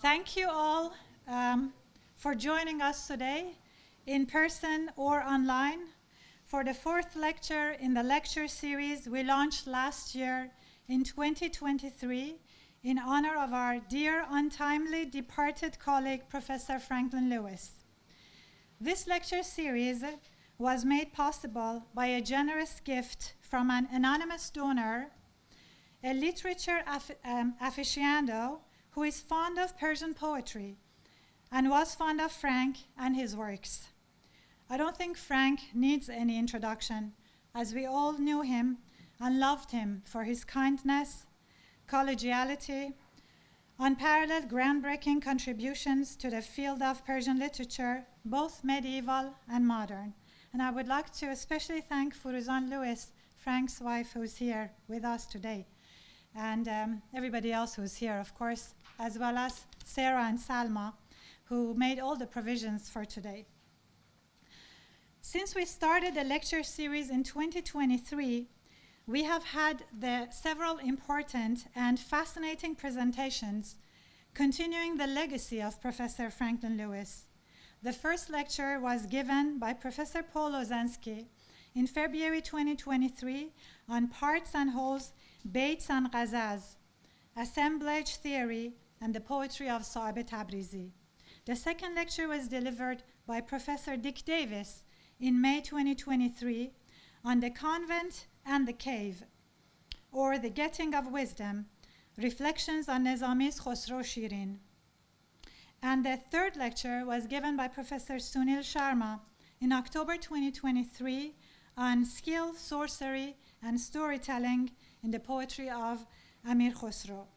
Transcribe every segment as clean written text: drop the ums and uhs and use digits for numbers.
Thank you all for joining us today, in person or online, for the fourth lecture in the lecture series we launched last year in 2023 in honor of our dear untimely departed colleague, Professor Franklin Lewis. This lecture series was made possible by a generous gift from an anonymous donor, a literature aficionado who is fond of Persian poetry and was fond of Frank and his works. I don't think Frank needs any introduction, as we all knew him and loved him for his kindness, collegiality, unparalleled groundbreaking contributions to the field of Persian literature, both medieval and modern. And I would like to especially thank Furuzan Lewis, Frank's wife, who's here with us today, and everybody else who's here, of course, as well as Sarah and Salma, who made all the provisions for today. Since we started the lecture series in 2023, we have had several important and fascinating presentations continuing the legacy of Professor Franklin Lewis. The first lecture was given by Professor Paul Ozensky in February 2023 on Parts and Wholes, Baits and Ghazals, Assemblage Theory, and the Poetry of Saib Tabrizi. The second lecture was delivered by Professor Dick Davis in May 2023 on the Convent and the Cave, or the Getting of Wisdom, Reflections on Nizami's Khosrow Shirin. And the third lecture was given by Professor Sunil Sharma in October 2023 on Skill, Sorcery, and Storytelling in the Poetry of Amir Khosrow.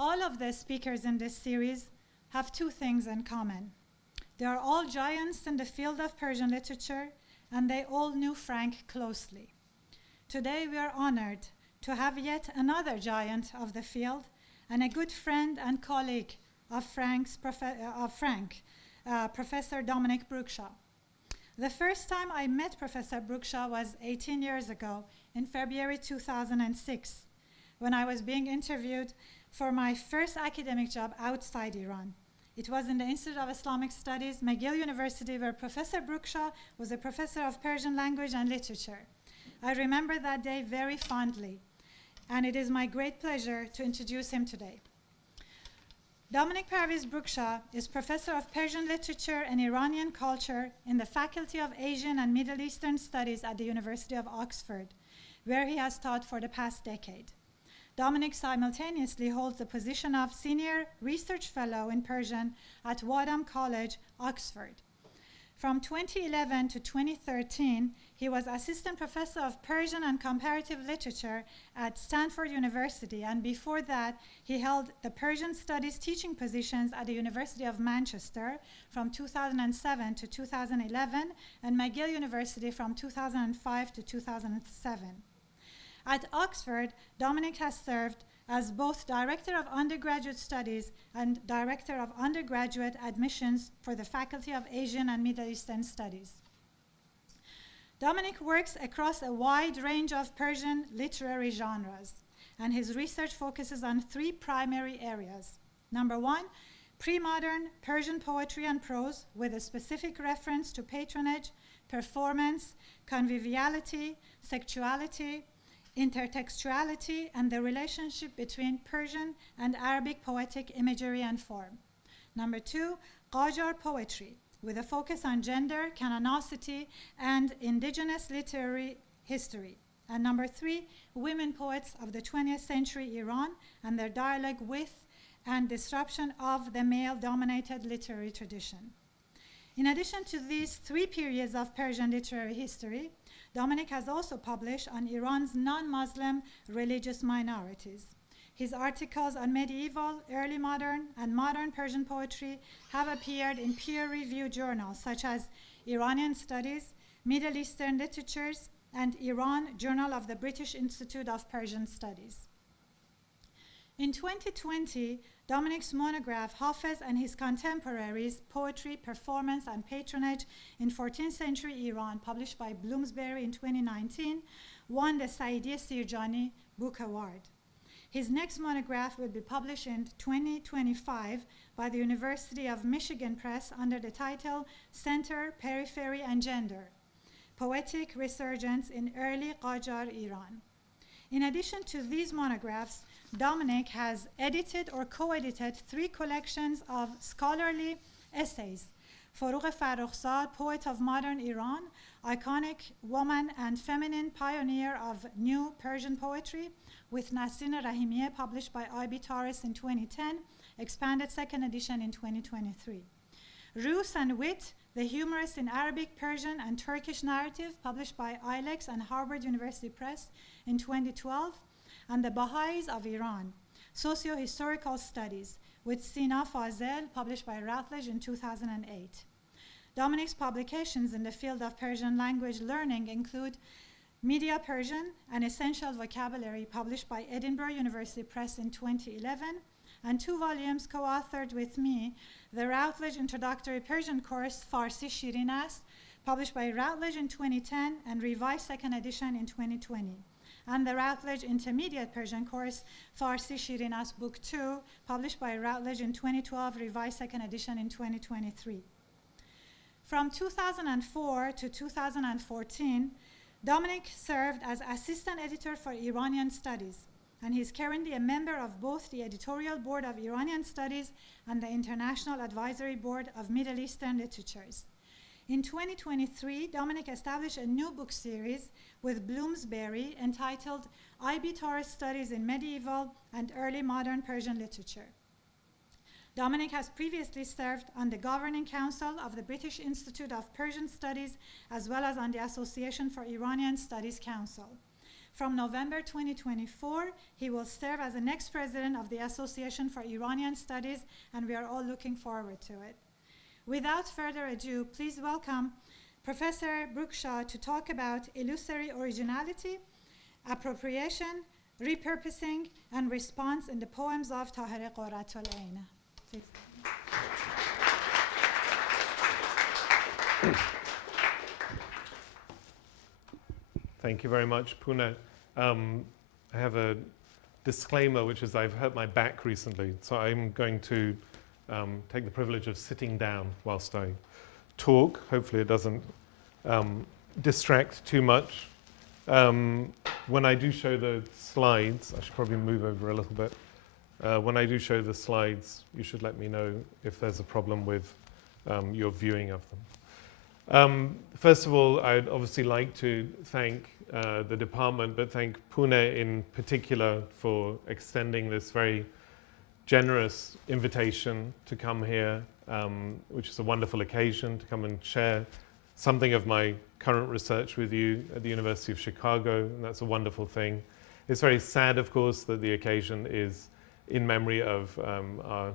All of the speakers in this series have two things in common. They are all giants in the field of Persian literature, and they all knew Frank closely. Today we are honored to have yet another giant of the field and a good friend and colleague of Frank, Professor Dominic Brookshaw. The first time I met Professor Brookshaw was 18 years ago, in February 2006, when I was being interviewed for my first academic job outside Iran. It was in the Institute of Islamic Studies, McGill University, where Professor Brookshaw was a professor of Persian language and literature. I remember that day very fondly, and it is my great pleasure to introduce him today. Dominic Parviz Brookshaw is professor of Persian literature and Iranian culture in the Faculty of Asian and Middle Eastern Studies at the University of Oxford, where he has taught for the past decade. Dominic simultaneously holds the position of Senior Research Fellow in Persian at Wadham College, Oxford. From 2011 to 2013, he was Assistant Professor of Persian and Comparative Literature at Stanford University, and before that, he held the Persian Studies teaching positions at the University of Manchester from 2007 to 2011, and McGill University from 2005 to 2007. At Oxford, Dominic has served as both Director of Undergraduate Studies and Director of Undergraduate Admissions for the Faculty of Asian and Middle Eastern Studies. Dominic works across a wide range of Persian literary genres, and his research focuses on three primary areas. Number one, pre-modern Persian poetry and prose with a specific reference to patronage, performance, conviviality, sexuality, intertextuality, and the relationship between Persian and Arabic poetic imagery and form. Number two, Qajar poetry, with a focus on gender, canonicity, and indigenous literary history. And number three, women poets of the 20th century Iran and their dialogue with and disruption of the male-dominated literary tradition. In addition to these three periods of Persian literary history, Dominic has also published on Iran's non-Muslim religious minorities. His articles on medieval, early modern, and modern Persian poetry have appeared in peer-reviewed journals such as Iranian Studies, Middle Eastern Literatures, and Iran Journal of the British Institute of Persian Studies. In 2020, Dominic's monograph, Hafiz and His Contemporaries, Poetry, Performance, and Patronage in 14th-century Iran, published by Bloomsbury in 2019, won the Saidi-Sirjani Book Award. His next monograph will be published in 2025 by the University of Michigan Press under the title Center, Periphery, and Gender: Poetic Resurgence in Early Qajar Iran. In addition to these monographs, Dominic has edited or co-edited 3 collections of scholarly essays: Forough Farrokhzad, Poet of Modern Iran, Iconic Woman and Feminine Pioneer of New Persian Poetry, with Nasrin Rahimieh, published by I.B. Tauris in 2010, expanded 2nd edition in 2023. Rus and Wit, The Humorous in Arabic, Persian, and Turkish Narrative, published by ILEX and Harvard University Press in 2012, and The Baha'is of Iran, Socio-Historical Studies, with Sina Fazel, published by Routledge in 2008. Dominic's publications in the field of Persian language learning include Media Persian, an Essential Vocabulary, published by Edinburgh University Press in 2011, and 2 volumes co-authored with me, the Routledge Introductory Persian Course, Farsi Shirin Ast, published by Routledge in 2010 and revised 2nd edition in 2020, and the Routledge Intermediate Persian Course, Farsi Shirin Ast Book 2, published by Routledge in 2012, revised 2nd edition in 2023. From 2004 to 2014, Dominic served as assistant editor for Iranian Studies, and he is currently a member of both the editorial board of Iranian Studies and the International Advisory Board of Middle Eastern Literatures. In 2023, Dominic established a new book series with Bloomsbury entitled I.B. Tauris Studies in Medieval and Early Modern Persian Literature. Dominic has previously served on the Governing Council of the British Institute of Persian Studies, as well as on the Association for Iranian Studies Council. From November 2024, he will serve as the next president of the Association for Iranian Studies, and we are all looking forward to it. Without further ado, please welcome Professor Brookshaw to talk about illusory originality, appropriation, repurposing, and response in the poems of Tahira Qurrat al Ayn. Please. Thank you very much, Pune. I have a disclaimer, which is I've hurt my back recently, so I'm going to take the privilege of sitting down whilst I talk. Hopefully it doesn't distract too much. When I do show the slides, I should probably move over a little bit. When I do show the slides, you should let me know if there's a problem with your viewing of them. First of all, I'd obviously like to thank the department, but thank Pune in particular for extending this very generous invitation to come here, which is a wonderful occasion to come and share something of my current research with you at the University of Chicago, and that's a wonderful thing. It's very sad, of course, that the occasion is in memory of our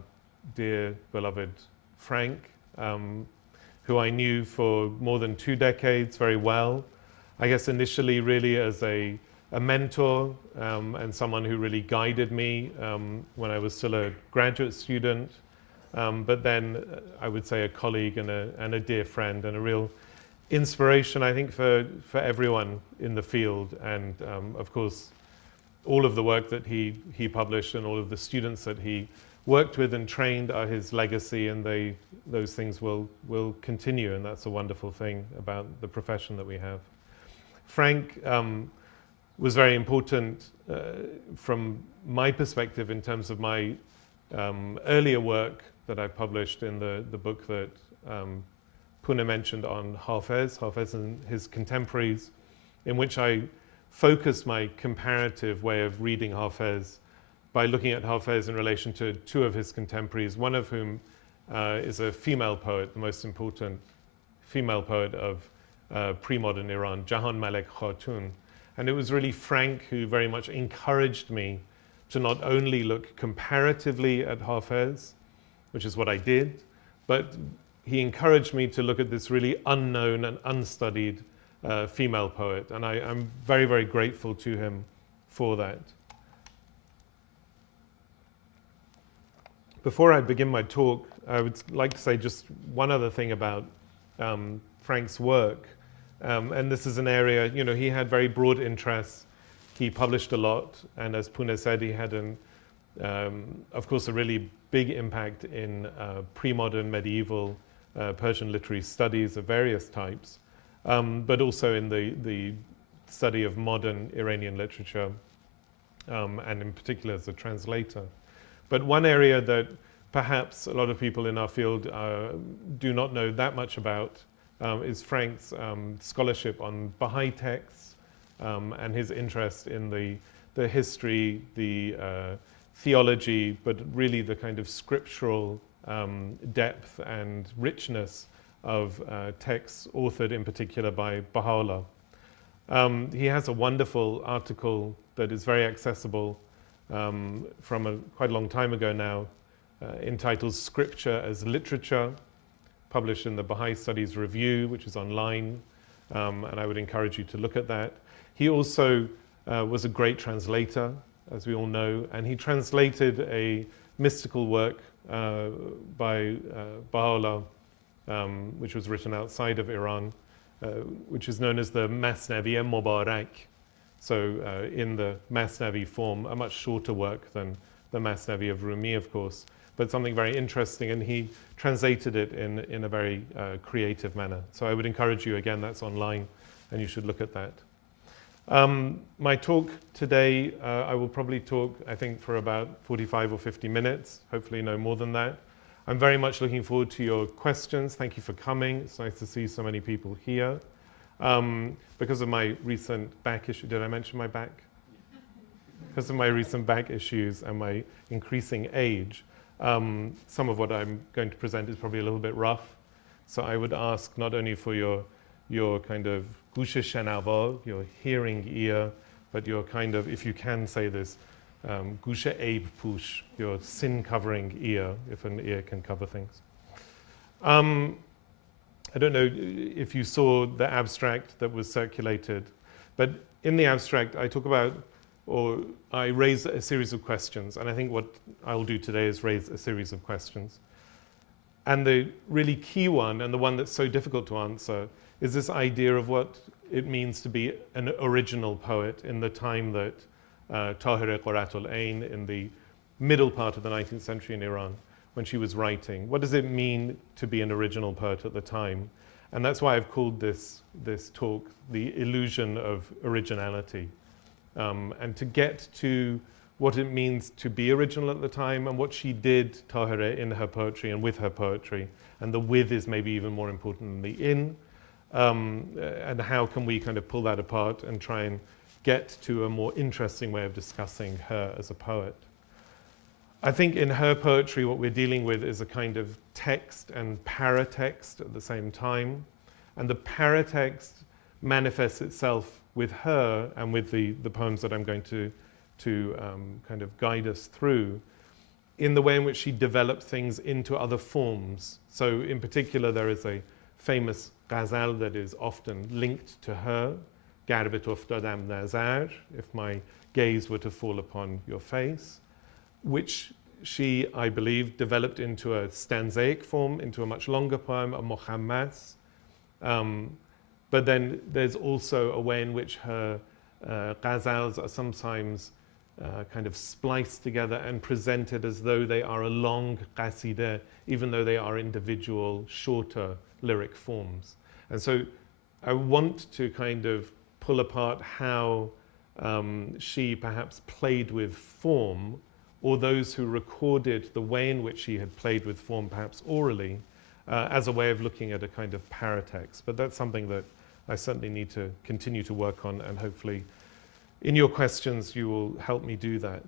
dear, beloved Frank, who I knew for more than 2 decades very well. I guess initially really as a mentor and someone who really guided me when I was still a graduate student, but then I would say a colleague and a dear friend and a real inspiration, I think, for everyone in the field. And of course, all of the work that he published and all of the students that he worked with and trained are his legacy, and those things will continue, and that's a wonderful thing about the profession that we have. Frank was very important from my perspective in terms of my earlier work that I published in the book that Pune mentioned on Hafiz and His Contemporaries, in which I focused my comparative way of reading Hafiz by looking at Hafiz in relation to 2 of his contemporaries, one of whom is a female poet, the most important female poet of pre-modern Iran, Jahan Malek Khatun. And it was really Frank who very much encouraged me to not only look comparatively at Hafiz, which is what I did, but he encouraged me to look at this really unknown and unstudied female poet. And I'm very, very grateful to him for that. Before I begin my talk, I would like to say just one other thing about Frank's work. And this is an area, he had very broad interests He published a lot, and as Pune said, he had, of course, a really big impact in pre-modern medieval Persian literary studies of various types, but also in the study of modern Iranian literature, and in particular as a translator. But one area that perhaps a lot of people in our field do not know that much about is Frank's scholarship on Baha'i texts and his interest in the history, the theology, but really the kind of scriptural depth and richness of texts authored in particular by Baha'u'llah. He has a wonderful article that is very accessible from quite a long time ago now, entitled Scripture as Literature, published in the Baha'i Studies Review, which is online, and I would encourage you to look at that. He also was a great translator, as we all know, and he translated a mystical work by Baha'u'llah, which was written outside of Iran, which is known as the Masnavi Mubarak. So in the Masnavi form, a much shorter work than the Masnavi of Rumi, of course, but something very interesting, and he translated it in a very creative manner. So I would encourage you, again, that's online, and you should look at that. My talk today, I will probably talk, I think, for about 45 or 50 minutes, hopefully no more than that. I'm very much looking forward to your questions. Thank you for coming. It's nice to see so many people here. Because of my recent back issue, did I mention my back? Because of my recent back issues and my increasing age, some of what I'm going to present is probably a little bit rough. So I would ask not only for your kind of gushe shanawa, your hearing ear, but your kind of, if you can say this, gushe eib push, your sin-covering ear, if an ear can cover things. I don't know if you saw the abstract that was circulated, but in the abstract I talk about, or I raise a series of questions, and I think what I'll do today is raise a series of questions. And the really key one, and the one that's so difficult to answer, is this idea of what it means to be an original poet in the time that Tahira Qurrat al Ayn, in the middle part of the 19th century in Iran, when she was writing. What does it mean to be an original poet at the time? And that's why I've called this talk The Illusion of Originality. And to get to what it means to be original at the time and what she did, Tahira, in her poetry and with her poetry. And the with is maybe even more important than the in. And how can we kind of pull that apart and try and get to a more interesting way of discussing her as a poet. I think in her poetry what we're dealing with is a kind of text and paratext at the same time. And the paratext manifests itself with her and with the poems that I'm going to kind of guide us through in the way in which she developed things into other forms. So in particular there is a famous ghazal that is often linked to her, Gar be uftadam nazar, if my gaze were to fall upon your face, which she, I believe, developed into a stanzaic form, into a much longer poem, a mukhammas. But then there's also a way in which her ghazals are sometimes kind of spliced together and presented as though they are a long qasidah, even though they are individual, shorter lyric forms. And so I want to kind of pull apart how she perhaps played with form, or those who recorded the way in which she had played with form, perhaps orally, as a way of looking at a kind of paratext. But that's something that I certainly need to continue to work on, and hopefully in your questions you will help me do that.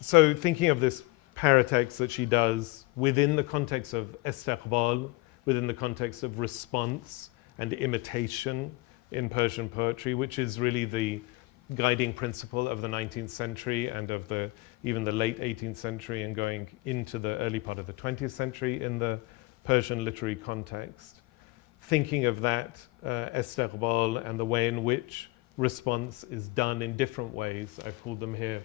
So thinking of this paratext that she does within the context of istiqbal, within the context of response and imitation in Persian poetry, which is really the guiding principle of the 19th century and of even the late 18th century and going into the early part of the 20th century in the Persian literary context. Thinking of that istiqbal and the way in which response is done in different ways. I've called them here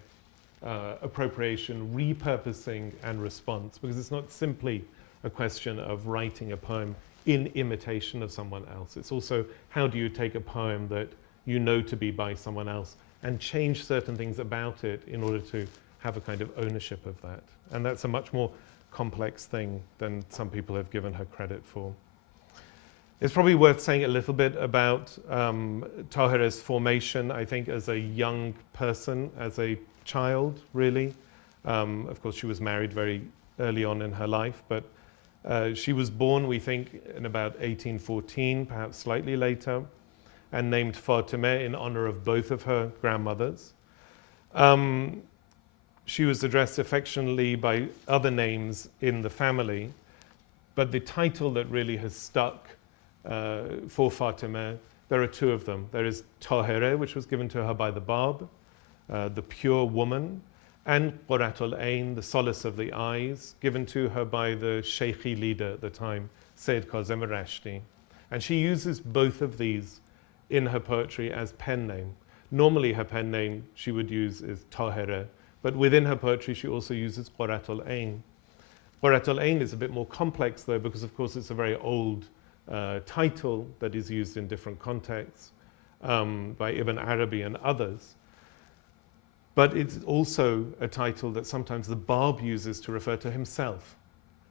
appropriation, repurposing, and response, because it's not simply a question of writing a poem in imitation of someone else. It's also how do you take a poem that you know to be by someone else, and change certain things about it in order to have a kind of ownership of that. And that's a much more complex thing than some people have given her credit for. It's probably worth saying a little bit about Tahira's formation, I think, as a young person, as a child, really. Of course, she was married very early on in her life, but she was born, we think, in about 1814, perhaps slightly later, and named Fatimeh in honor of both of her grandmothers. She was addressed affectionately by other names in the family, but the title that really has stuck for Fatimeh, there are two of them. There is Tahira, which was given to her by the Bab, the pure woman, and Qurrat al Ayn, the solace of the eyes, given to her by the Shaykhi leader at the time, Sayyid Kazem Rashti. And she uses both of these in her poetry as pen name. Normally her pen name she would use is Tahira, but within her poetry she also uses Qurrat al Ayn. Qurrat al Ayn is a bit more complex though, because of course it's a very old title that is used in different contexts by Ibn Arabi and others. But it's also a title that sometimes the Bab uses to refer to himself.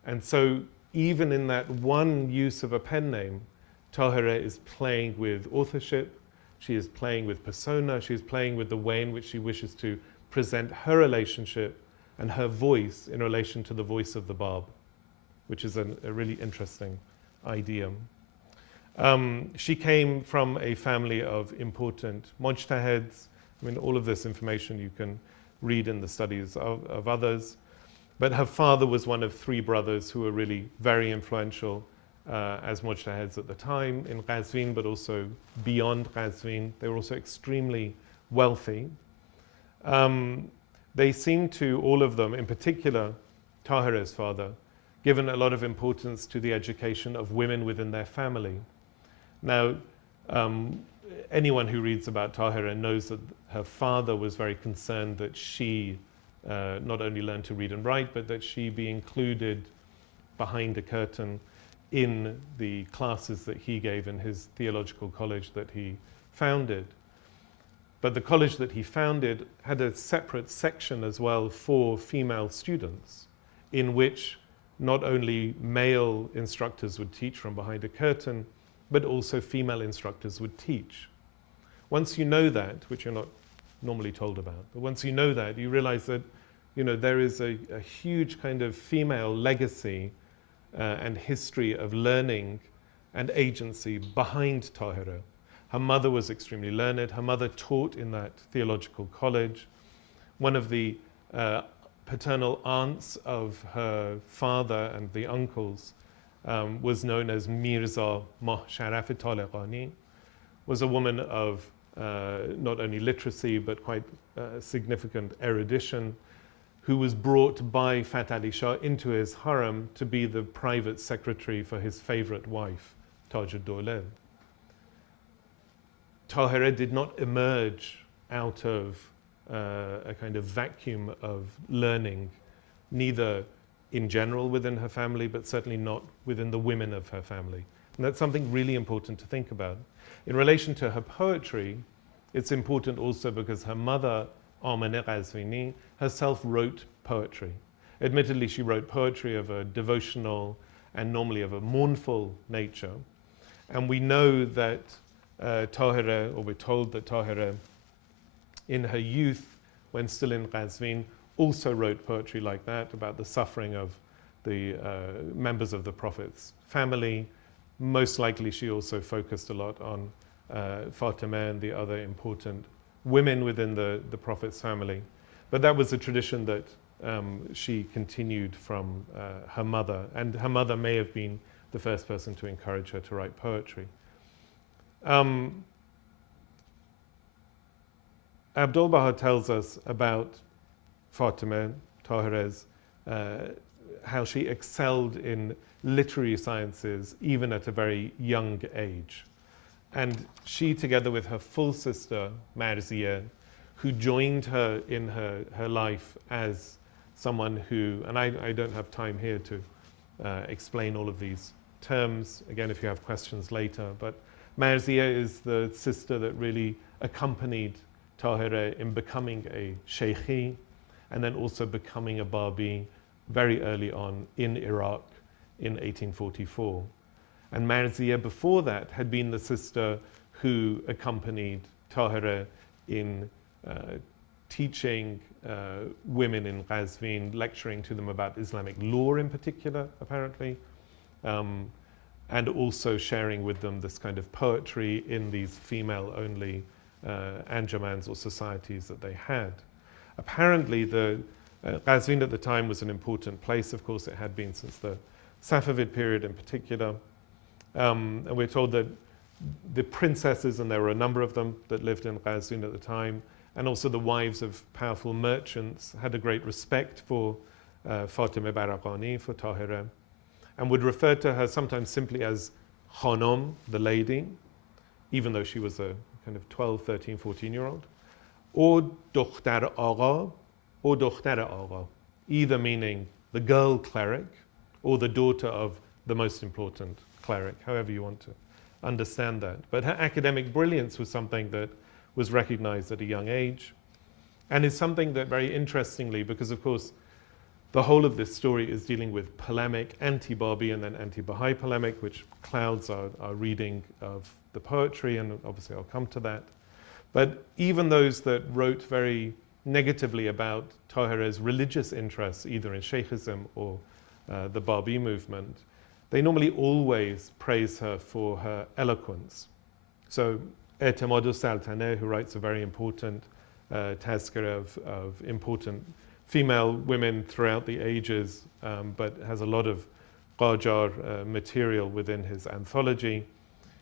And so even in that one use of a pen name, Tahira is playing with authorship, she is playing with persona, she is playing with the way in which she wishes to present her relationship and her voice in relation to the voice of the Bab, which is a really interesting idea. She came from a family of important mujtahids. I mean, all of this information you can read in the studies of others. But her father was one of three brothers who were really very influential as mujtahids at the time in Qazvin, but also beyond Qazvin. They were also extremely wealthy. They seem to, all of them, in particular Tahira's father, given a lot of importance to the education of women within their family. Now, anyone who reads about Tahira knows that her father was very concerned that she not only learn to read and write, but that she be included behind a curtain in the classes that he gave in his theological college that he founded. But the college that he founded had a separate section as well for female students, in which not only male instructors would teach from behind a curtain, but also female instructors would teach. Once you know that, which you're not normally told about, but once you know that, you realize that there is a huge kind of female legacy and history of learning and agency behind Tahira. Her mother was extremely learned. Her mother taught in that theological college. One of the paternal aunts of her father and the uncles was known as Mirza Mah Sharaf Taleqani, was a woman of not only literacy but quite significant erudition, who was brought by Fath Ali Shah into his harem to be the private secretary for his favorite wife, Taj ad-Dawla. Tahira did not emerge out of a kind of vacuum of learning, neither in general within her family, but certainly not within the women of her family. And that's something really important to think about. In relation to her poetry, it's important also because her mother, Amine Qazvini, herself wrote poetry. Admittedly, she wrote poetry of a devotional and normally of a mournful nature. And we know that Tahira, or we're told that Tahira, in her youth, when still in Qazvin, also wrote poetry like that about the suffering of the members of the Prophet's family. Most likely she also focused a lot on Fatimeh and the other important women within the Prophet's family. But that was a tradition that she continued from her mother, and her mother may have been the first person to encourage her to write poetry. Abdul Baha tells us about Fatimeh, Tahira's, how she excelled in literary sciences even at a very young age. And she, together with her full sister, Marzieh, who joined her in her life as someone who, and I don't have time here to explain all of these terms, again, if you have questions later, but Marzieh is the sister that really accompanied Tahira in becoming a sheikhi and then also becoming a Babi very early on in Iraq in 1844. And Marzieh before that had been the sister who accompanied Tahira in teaching women in Qazvin, lecturing to them about Islamic law in particular, apparently, and also sharing with them this kind of poetry in these female-only anjumans or societies that they had. Apparently, the Qazvin at the time was an important place. Of course, it had been since the Safavid period in particular. And we're told that the princesses, and there were a number of them that lived in Qazvin at the time, and also the wives of powerful merchants had a great respect for Fatima Baraqani, for Tahira, and would refer to her sometimes simply as Khanom, the lady, even though she was a kind of 12, 13, 14-year-old, or Dokhtar Agha, or Dokhtar Agha, either meaning the girl cleric or the daughter of the most important cleric, however you want to understand that. But her academic brilliance was something that was recognized at a young age, and is something that, very interestingly, because of course the whole of this story is dealing with polemic, anti-Babi and then anti-Baha'i polemic, which clouds our reading of the poetry, and obviously I'll come to that. But even those that wrote very negatively about Tahira's religious interests, either in Sheikhism or the Babi movement, they normally always praise her for her eloquence. So E'temad al-Saltaneh, who writes a very important tazkira of important female women throughout the ages, but has a lot of Qajar material within his anthology.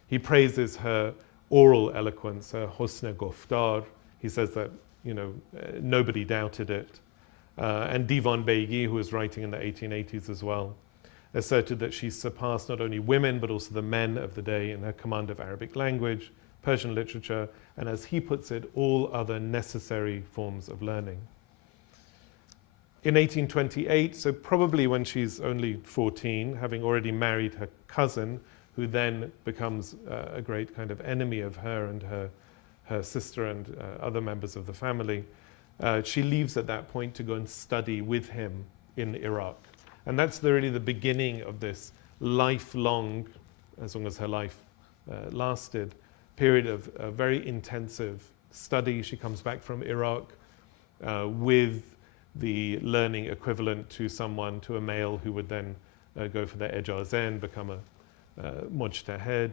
He praises her oral eloquence, her husn goftar. He says that, nobody doubted it. And Divan Begi, who was writing in the 1880s as well, asserted that she surpassed not only women, but also the men of the day in her command of Arabic language, Persian literature, and as he puts it, all other necessary forms of learning. In 1828, so probably when she's only 14, having already married her cousin, who then becomes a great kind of enemy of her and her sister and other members of the family, she leaves at that point to go and study with him in Iraq. And that's really the beginning of this lifelong, as long as her life lasted, period of very intensive study. She comes back from Iraq with the learning equivalent to a male who would then go for their Ejazen, become a mujtahed.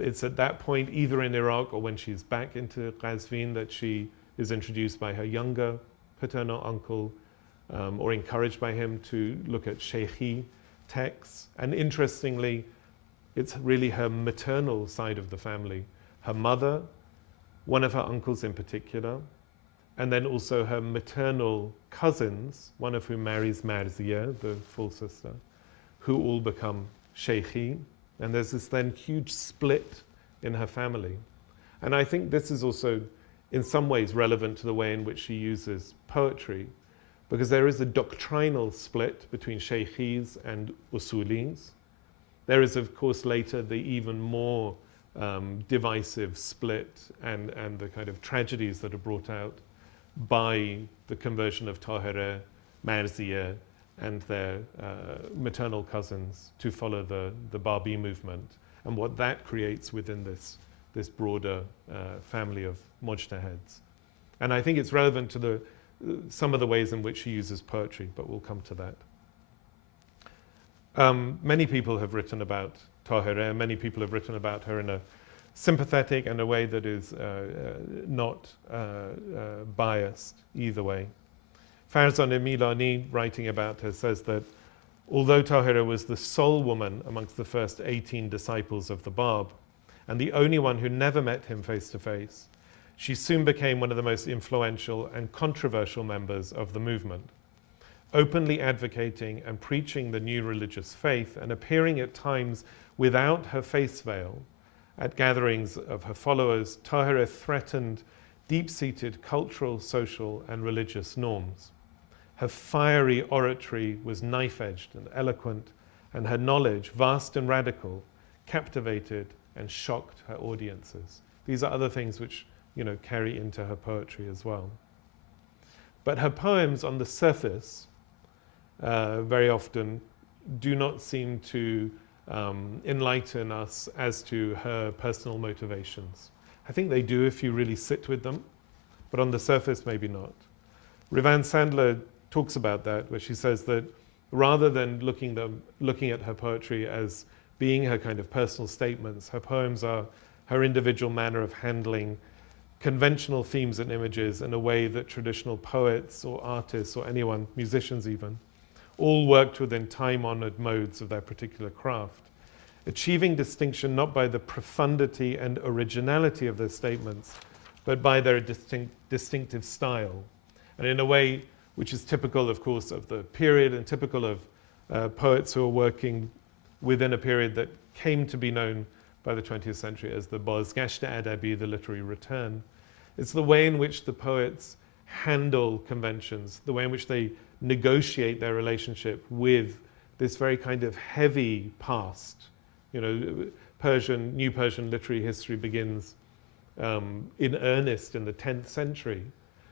It's at that point, either in Iraq or when she's back into Qazvin, that she is introduced by her younger paternal uncle, or encouraged by him to look at Sheikhi texts. And interestingly, it's really her maternal side of the family. Her mother, one of her uncles in particular, and then also her maternal cousins, one of whom marries Marzieh, the full sister, who all become Sheikhi. And there's this then huge split in her family. And I think this is also in some ways relevant to the way in which she uses poetry, because there is a doctrinal split between Sheikhis and Usulis. There is, of course, later the even more divisive split and the kind of tragedies that are brought out by the conversion of Tahira, Marzieh, and their maternal cousins to follow the Babi movement, and what that creates within this broader family of mujtahids. And I think it's relevant to some of the ways in which she uses poetry, but we'll come to that. Many people have written about Tahira. Many people have written about her in a sympathetic and a way that is not biased either way. Farzan Milani, writing about her, says that although Tahira was the sole woman amongst the first 18 disciples of the Bab, and the only one who never met him face to face, she soon became one of the most influential and controversial members of the movement. Openly advocating and preaching the new religious faith and appearing at times without her face veil at gatherings of her followers, Tahira threatened deep-seated cultural, social, and religious norms. Her fiery oratory was knife-edged and eloquent, and her knowledge, vast and radical, captivated and shocked her audiences. These are other things which carry into her poetry as well. But her poems on the surface very often do not seem to enlighten us as to her personal motivations. I think they do if you really sit with them, but on the surface maybe not. Rivan Sandler talks about that, where she says that rather than looking at her poetry as being her kind of personal statements, her poems are her individual manner of handling conventional themes and images in a way that traditional poets or artists or anyone, musicians even, all worked within time-honored modes of their particular craft, achieving distinction not by the profundity and originality of their statements, but by their distinctive style. And in a way which is typical, of course, of the period and typical of poets who are working within a period that came to be known by the 20th century as the Bazgasht Adabi, the literary return. It's the way in which the poets handle conventions, the way in which they negotiate their relationship with this very kind of heavy past. New Persian literary history begins in earnest in the 10th century.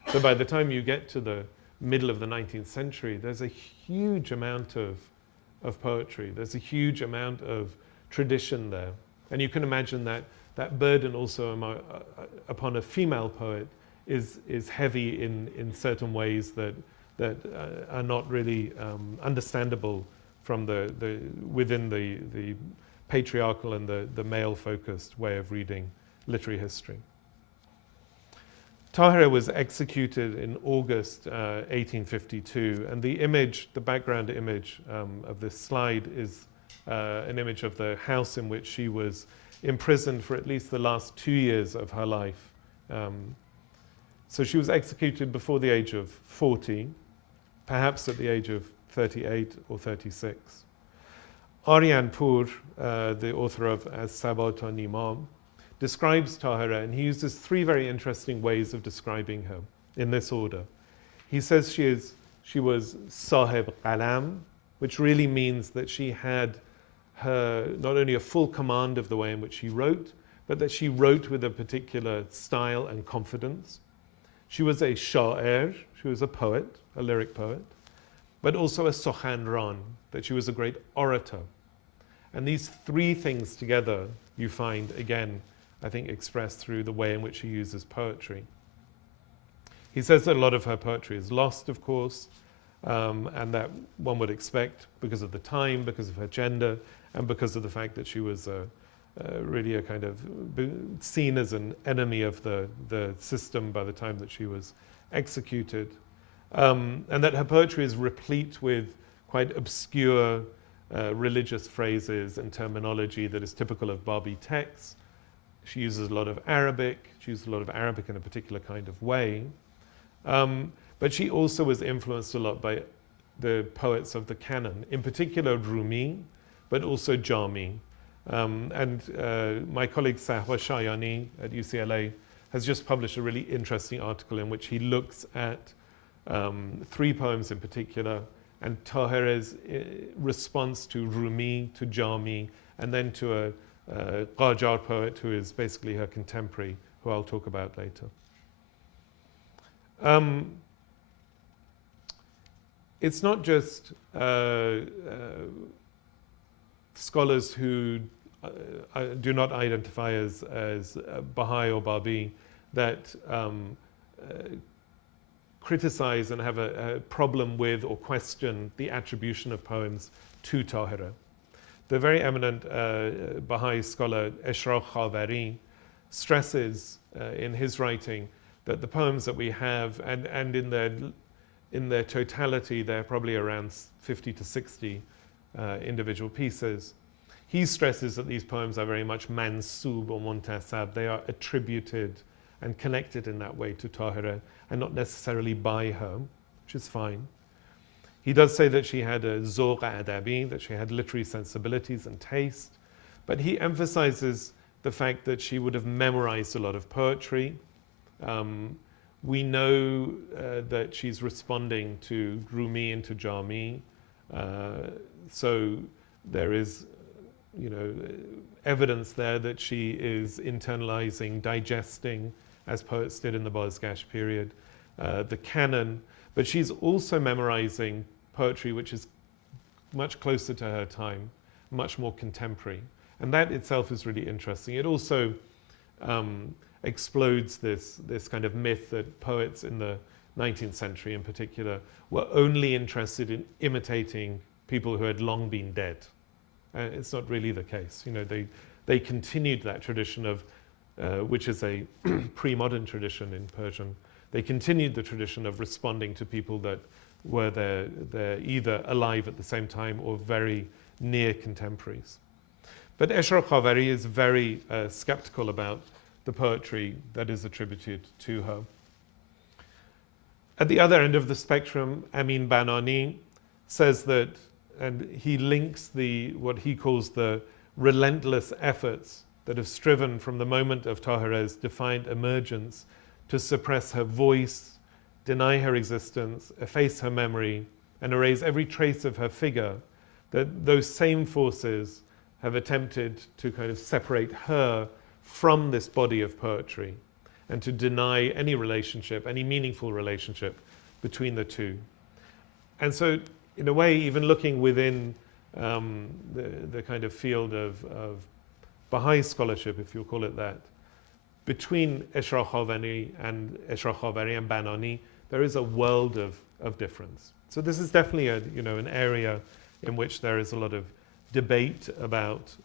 So by the time you get to the middle of the 19th century, there's a huge amount of poetry. There's a huge amount of tradition there. And you can imagine that burden also upon a female poet is heavy in certain ways that are not really understandable from within the patriarchal and the male-focused way of reading literary history. Tahira was executed in August 1852, and the background image of this slide is an image of the house in which she was imprisoned for at least the last 2 years of her life. So she was executed before the age of 40, perhaps at the age of 38 or 36. Aryan Pur, the author of As Sabat an Imam, describes Tahira, and he uses 3 very interesting ways of describing her in this order. He says she was sahib qalam, which really means that she had not only a full command of the way in which she wrote, but that she wrote with a particular style and confidence. She was a sha'ir, she was a poet, a lyric poet, but also a sokhanran, that she was a great orator. And these 3 things together you find, again, I think expressed through the way in which she uses poetry. He says that a lot of her poetry is lost, of course, and that one would expect because of the time, because of her gender, and because of the fact that she was really a kind of seen as an enemy of the system by the time that she was executed. And that her poetry is replete with quite obscure religious phrases and terminology that is typical of Babi texts. She uses a lot of Arabic. She uses a lot of Arabic in a particular kind of way. But she also was influenced a lot by the poets of the canon, in particular Rumi, but also Jami. And my colleague Sahwa Shayani at UCLA has just published a really interesting article in which he looks at 3 poems in particular, and Tahira's response to Rumi, to Jami, and then to a Qajar poet who is basically her contemporary, who I'll talk about later. It's not just scholars who do not identify as Baha'i or Babi that criticize and have a problem with or question the attribution of poems to Tahira. The very eminent Baha'i scholar Eshraq Khavari stresses in his writing that the poems that we have, and in their totality, they're probably around 50 to 60 individual pieces. He stresses that these poems are very much mansub or muntasab. They are attributed and connected in that way to Tahira and not necessarily by her, which is fine. He does say that she had a zawq adabi, that she had literary sensibilities and taste, but he emphasizes the fact that she would have memorized a lot of poetry. We know that she's responding to Rumi and to Jami, so there is, evidence there that she is internalizing, digesting, as poets did in the Bozgash period, the canon, but she's also memorizing poetry which is much closer to her time, much more contemporary. And that itself is really interesting. It also explodes this kind of myth that poets in the 19th century in particular were only interested in imitating people who had long been dead. It's not really the case. You know, they continued that tradition of, which is a pre-modern tradition in Persian. They continued the tradition of responding to people that were they're either alive at the same time or very near contemporaries. But Esra Khavari is very skeptical about the poetry that is attributed to her. At the other end of the spectrum, Amin Banani says that, and he links what he calls the relentless efforts that have striven from the moment of Tahira's defiant emergence to suppress her voice, deny her existence, efface her memory, and erase every trace of her figure, that those same forces have attempted to kind of separate her from this body of poetry and to deny any relationship, any meaningful relationship between the two. And so, in a way, even looking within the kind of field of Baha'i scholarship, if you'll call it that, between Esra Khavari and Banani, there is a world of difference. So this is definitely an area in which there is a lot of debate about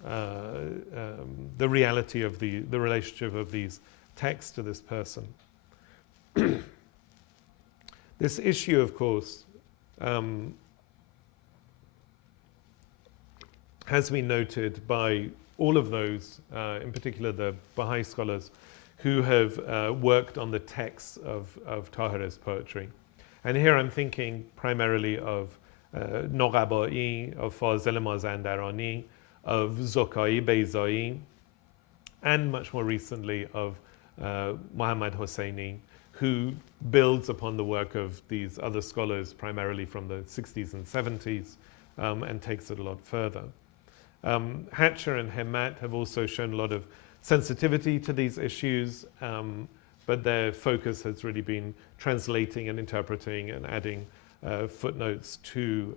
the reality of the relationship of these texts to this person. This issue, of course, has been noted by all of those, in particular the Baha'i scholars, who have worked on the texts of Tahira's poetry. And here I'm thinking primarily of Noghabai, of Fazil Mazandarani, of Zokai Beyzai, and much more recently of Muhammad Hosseini, who builds upon the work of these other scholars, primarily from the 60s and 70s, and takes it a lot further. Hatcher and Hemmat have also shown a lot of sensitivity to these issues, but their focus has really been translating and interpreting and adding footnotes to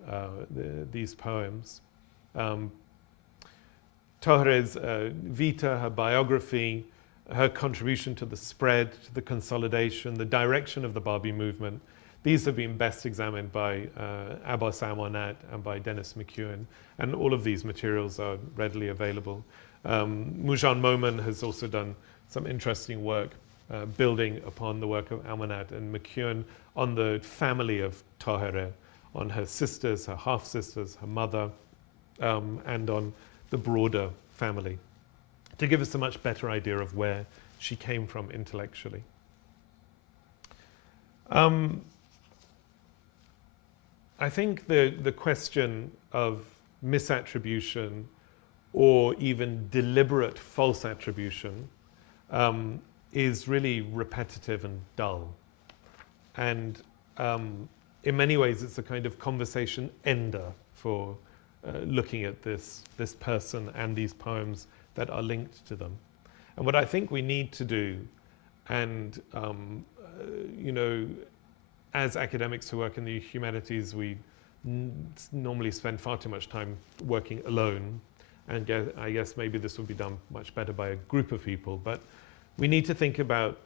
these poems. Tahira's Vita, her biography, her contribution to the spread, to the consolidation, the direction of the Babi movement, these have been best examined by Abbas Amanat and by Dennis McEwen, and all of these materials are readily available. Mujan Momen has also done some interesting work building upon the work of Amanat and McEwen on the family of Tahira, on her sisters, her half-sisters, her mother, and on the broader family, to give us a much better idea of where she came from intellectually. I think the question of misattribution or even deliberate false attribution is really repetitive and dull. And in many ways, it's a kind of conversation ender for looking at this person and these poems that are linked to them. And what I think we need to do, and as academics who work in the humanities, we normally spend far too much time working alone. And I guess maybe this would be done much better by a group of people. But we need to think about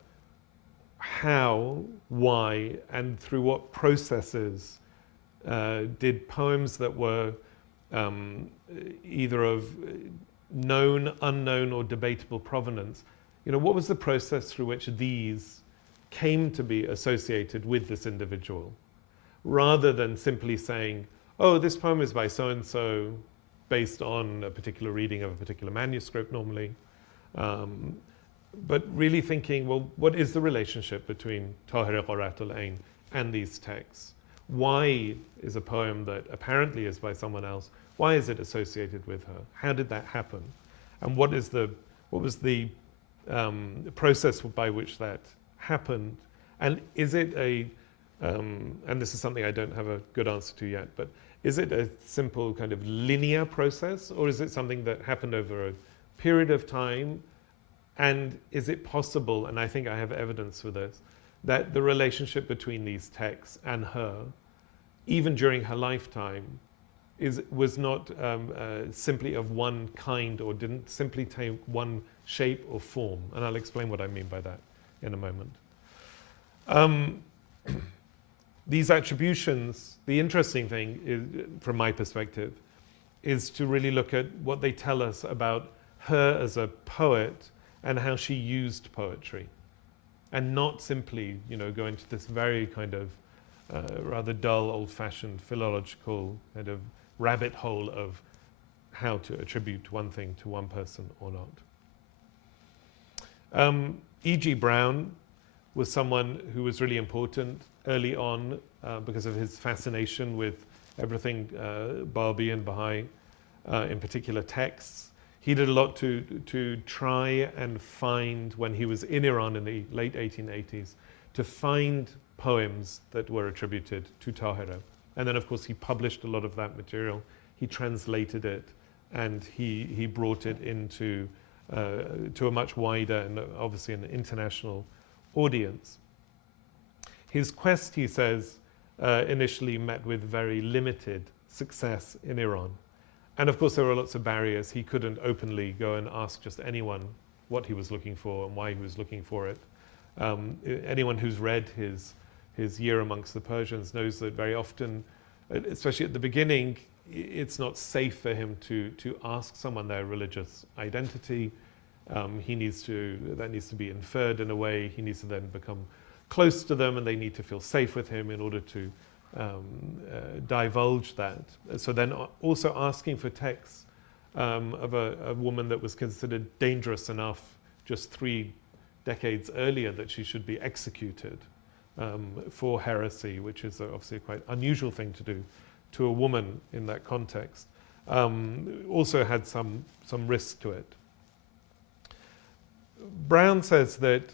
how, why, and through what processes did poems that were either of known, unknown, or debatable provenance, what was the process through which these came to be associated with this individual, rather than simply saying, oh, this poem is by so-and-so, based on a particular reading of a particular manuscript normally, but really thinking, well, what is the relationship between Tahira Qurrat al Ayn and these texts? Why is a poem that apparently is by someone else, why is it associated with her? How did that happen? And what was the process by which that happened? And is it and this is something I don't have a good answer to yet, but is it a simple kind of linear process, or is it something that happened over a period of time And is it possible, and I think I have evidence for this, that the relationship between these texts and her, even during her lifetime, was not simply of one kind or didn't simply take one shape or form? And I'll explain what I mean by that in a moment. These attributions, the interesting thing is, from my perspective, is to really look at what they tell us about her as a poet and how she used poetry, and not simply, go into this very kind of rather dull, old-fashioned philological kind of rabbit hole of how to attribute one thing to one person or not. E.G. Browne was someone who was really important early on because of his fascination with everything Babi and Baha'i, in particular texts. He did a lot to try and find, when he was in Iran in the late 1880s, to find poems that were attributed to Tahira. And then, of course, he published a lot of that material. He translated it, and he brought it into to a much wider and obviously an international audience. His quest, he says, initially met with very limited success in Iran. And of course, there were lots of barriers. He couldn't openly go and ask just anyone what he was looking for and why he was looking for it. Anyone who's read his Year Amongst the Persians knows that very often, especially at the beginning, it's not safe for him to ask someone their religious identity. That needs to be inferred in a way. He needs to then become close to them, and they need to feel safe with him in order to divulge that. So then also asking for texts of a woman that was considered dangerous enough just 3 decades earlier that she should be executed for heresy, which is obviously a quite unusual thing to do to a woman in that context, also had some risk to it. Browne says that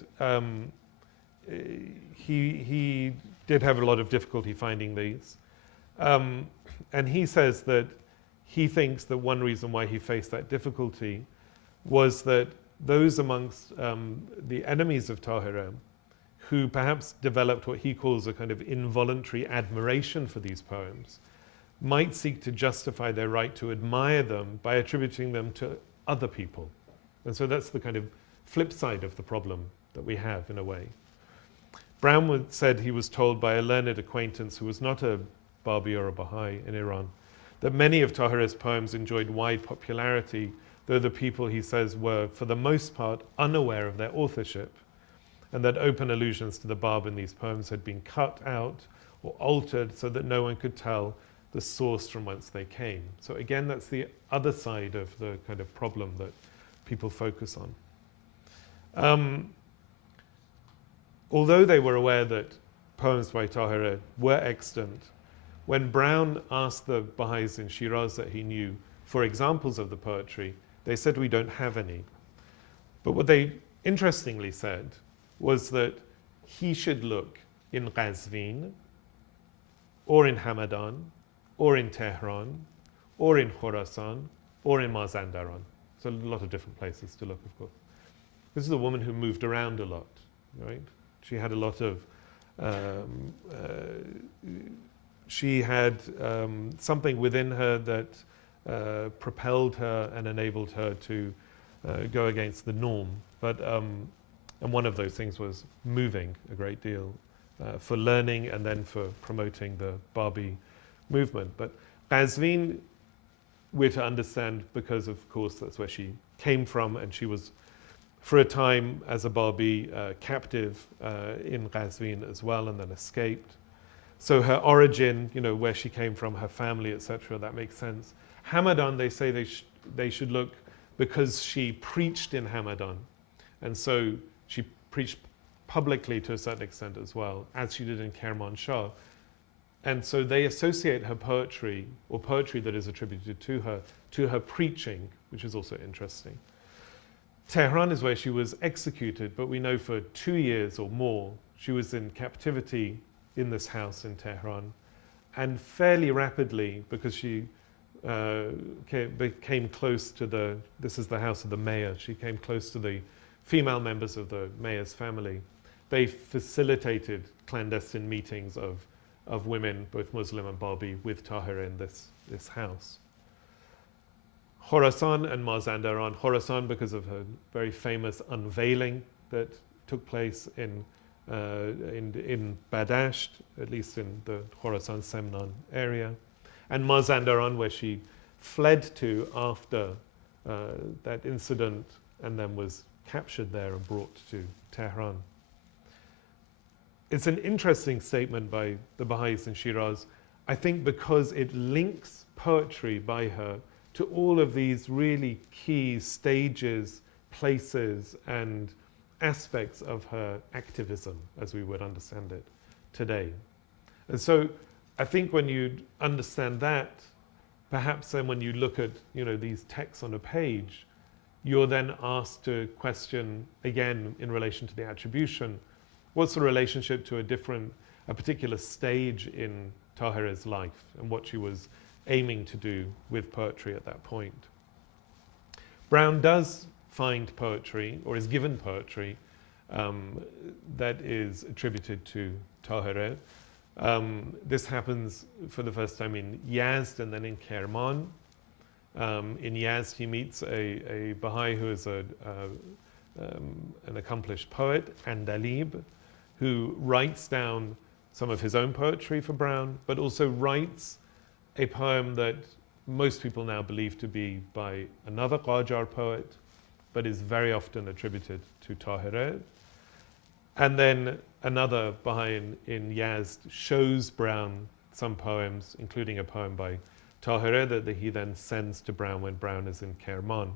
he did have a lot of difficulty finding these. And he says that he thinks that one reason why he faced that difficulty was that those amongst the enemies of Tahira, who perhaps developed what he calls a kind of involuntary admiration for these poems, might seek to justify their right to admire them by attributing them to other people. And so that's the kind of flip side of the problem that we have, in a way. Browne said he was told by a learned acquaintance who was not a Babi or a Baha'i in Iran that many of Tahira's poems enjoyed wide popularity, though the people, he says, were for the most part unaware of their authorship, and that open allusions to the Bab in these poems had been cut out or altered so that no one could tell the source from whence they came. So again, that's the other side of the kind of problem that people focus on. Although they were aware that poems by Tahira were extant, when Browne asked the Baha'is in Shiraz that he knew for examples of the poetry, they said, we don't have any. But what they interestingly said was that he should look in Qazvin, or in Hamadan, or in Tehran, or in Khorasan, or in Mazandaran. So a lot of different places to look, of course. This is a woman who moved around a lot, right? She had a lot of, she had something within her that propelled her and enabled her to go against the norm. But, and one of those things was moving a great deal for learning and then for promoting the Babi movement. But Qazvin, we're to understand because, of course, that's where she came from, and she was, for a time, as a Babi, captive in Qazvin as well, and then escaped. So her origin, where she came from, her family, etc., that makes sense. Hamadan, they say they should look because she preached in Hamadan. And so she preached publicly to a certain extent as well, as she did in Kermanshah. And so they associate her poetry, or poetry that is attributed to her preaching, which is also interesting. Tehran is where she was executed, but we know for 2 years or more she was in captivity in this house in Tehran. And fairly rapidly, because she became close to this is the house of the mayor, she came close to the female members of the mayor's family. They facilitated clandestine meetings of women, both Muslim and Babi, with Tahira in this house. Khorasan and Mazandaran. Khorasan because of her very famous unveiling that took place in Badasht, at least in the Khorasan-Semnan area. And Mazandaran, where she fled to after that incident and then was captured there and brought to Tehran. It's an interesting statement by the Baha'is in Shiraz, I think because it links poetry by her to all of these really key stages, places, and aspects of her activism, as we would understand it today. And so I think when you understand that, perhaps then when you look at these texts on a page, you're then asked to question, again, in relation to the attribution, what's the relationship to a particular stage in Tahira's life and what she was aiming to do with poetry at that point. Brown does find poetry, or is given poetry, that is attributed to Tahira. This happens for the first time in Yazd and then in Kerman. In Yazd, he meets a Baha'i who is an accomplished poet, Andalib, who writes down some of his own poetry for Brown, but also writes a poem that most people now believe to be by another Qajar poet, but is very often attributed to Tahira. And then another Baha'i in Yazd shows Brown some poems, including a poem by Tahira that he then sends to Brown when Brown is in Kerman.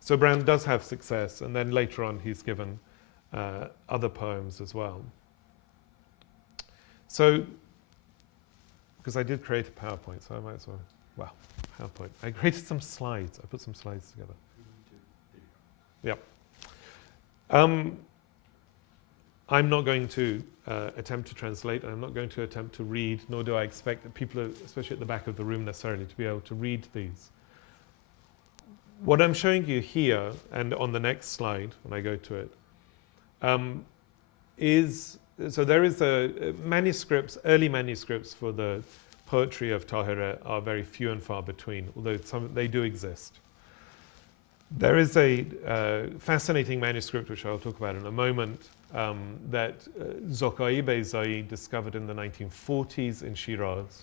So Brown does have success, and then later on he's given other poems as well. So, because I did create a PowerPoint, so I might as well, PowerPoint. I created some slides. I put some slides together. Yep. I'm not going to attempt to translate, and I'm not going to attempt to read, nor do I expect that people, especially at the back of the room necessarily, to be able to read these. What I'm showing you here, and on the next slide, when I go to it, so there is manuscripts, early manuscripts for the poetry of Tahira are very few and far between, although they do exist. There is a fascinating manuscript, which I'll talk about in a moment, that Zokai Beyzai discovered in the 1940s in Shiraz,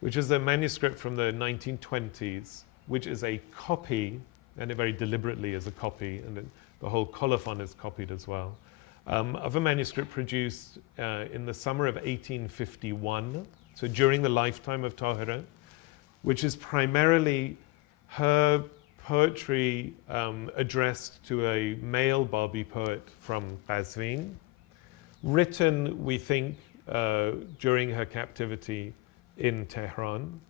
which is a manuscript from the 1920s, which is a copy, and it very deliberately is a copy, and the whole colophon is copied as well, of a manuscript produced in the summer of 1851, so during the lifetime of Tahira, which is primarily her poetry addressed to a male Babi poet from Qazvin, written, we think, during her captivity in Tehran.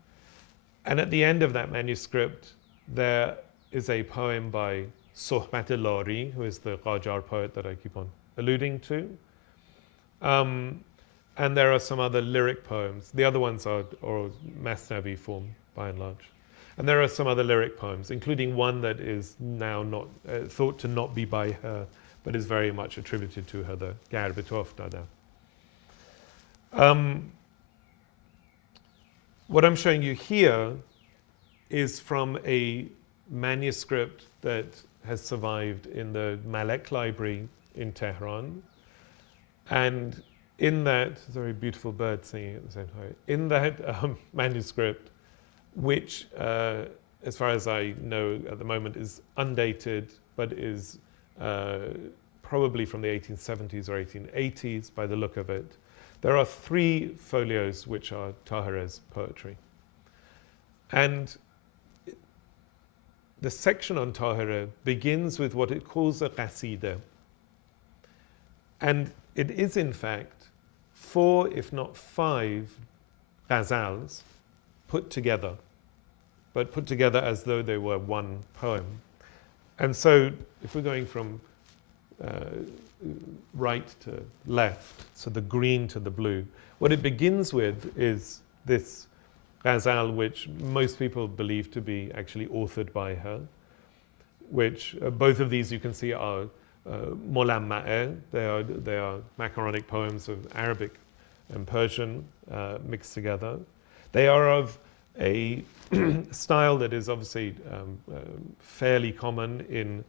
And at the end of that manuscript, there is a poem by Sohbat Lari, who is the Qajar poet that I keep on alluding to. And there are some other lyric poems. The other ones are Masnavi form, by and large. And there are some other lyric poems, including one that is now not thought to not be by her, but is very much attributed to her, the Gar Betof Dada. What I'm showing you here is from a manuscript that has survived in the Malek Library in Tehran. And in that, it's a very beautiful bird singing at the same time, in that manuscript, which, as far as I know at the moment, is undated, but is probably from the 1870s or 1880s by the look of it. There are 3 folios which are Tahira's poetry. And the section on Tahira begins with what it calls a qasida. And it is, in fact, 4, if not 5, ghazals put together, but put together as though they were one poem. And so if we're going from right to left, so the green to the blue, what it begins with is this ghazal, which most people believe to be actually authored by her, which both of these you can see are mulamma'eh. They are macaronic poems of Arabic and Persian mixed together. They are of a style that is obviously fairly common in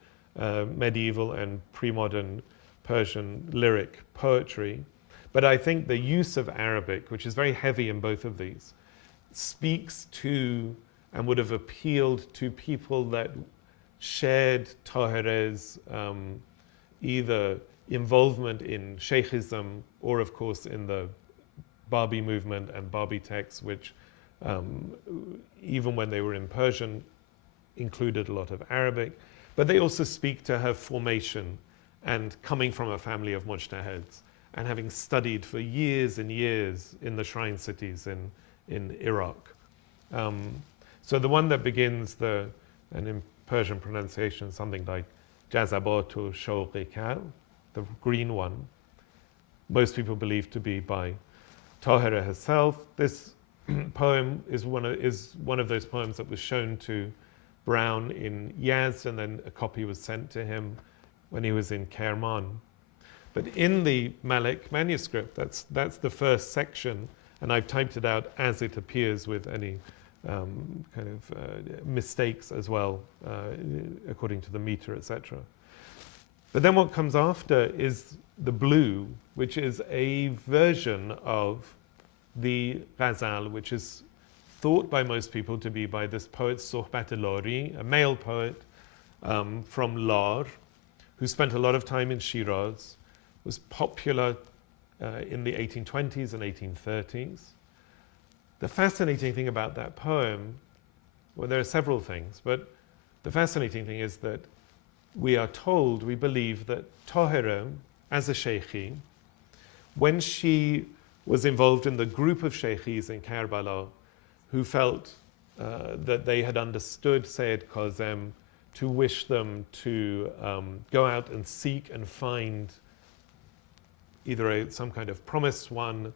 medieval and pre-modern Persian lyric poetry. But I think the use of Arabic, which is very heavy in both of these, speaks to and would have appealed to people that shared Tahira's either involvement in Sheikhism or, of course, in the Babi movement and Babi texts, which even when they were in Persian, included a lot of Arabic. But they also speak to her formation and coming from a family of mujtahids and having studied for years and years in the shrine cities in Iraq. So the one that begins and in Persian pronunciation, something like Jazabatu Shawqika, the green one, most people believe to be by Tahira herself. This poem is one of those poems that was shown to Brown in Yazd, and then a copy was sent to him when he was in Kerman. But in the Malik manuscript, that's the first section, and I've typed it out as it appears with any mistakes as well, according to the meter, etc. But then what comes after is the blue, which is a version of the ghazal, which is thought by most people to be by this poet Sohbat al-Lari, a male poet from Lar, who spent a lot of time in Shiraz, was popular in the 1820s and 1830s. The fascinating thing about that poem, well, there are several things, but the fascinating thing is that we are told, we believe that Tahira, as a sheikhi, when she was involved in the group of sheikhis in Karbala who felt that they had understood Sayyid Kazem to wish them to go out and seek and find either some kind of promised one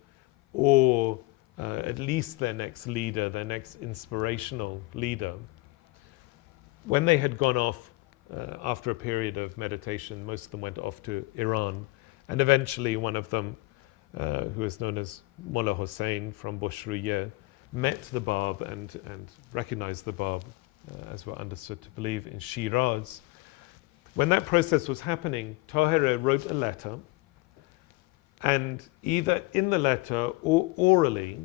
or at least their next leader, their next inspirational leader. When they had gone off after a period of meditation, most of them went off to Iran, and eventually one of them, who is known as Mullah Hussein from Bushriye, met the Bab and recognized the Bab, as we're understood to believe, in Shiraz. When that process was happening, Tahira wrote a letter, and either in the letter or orally,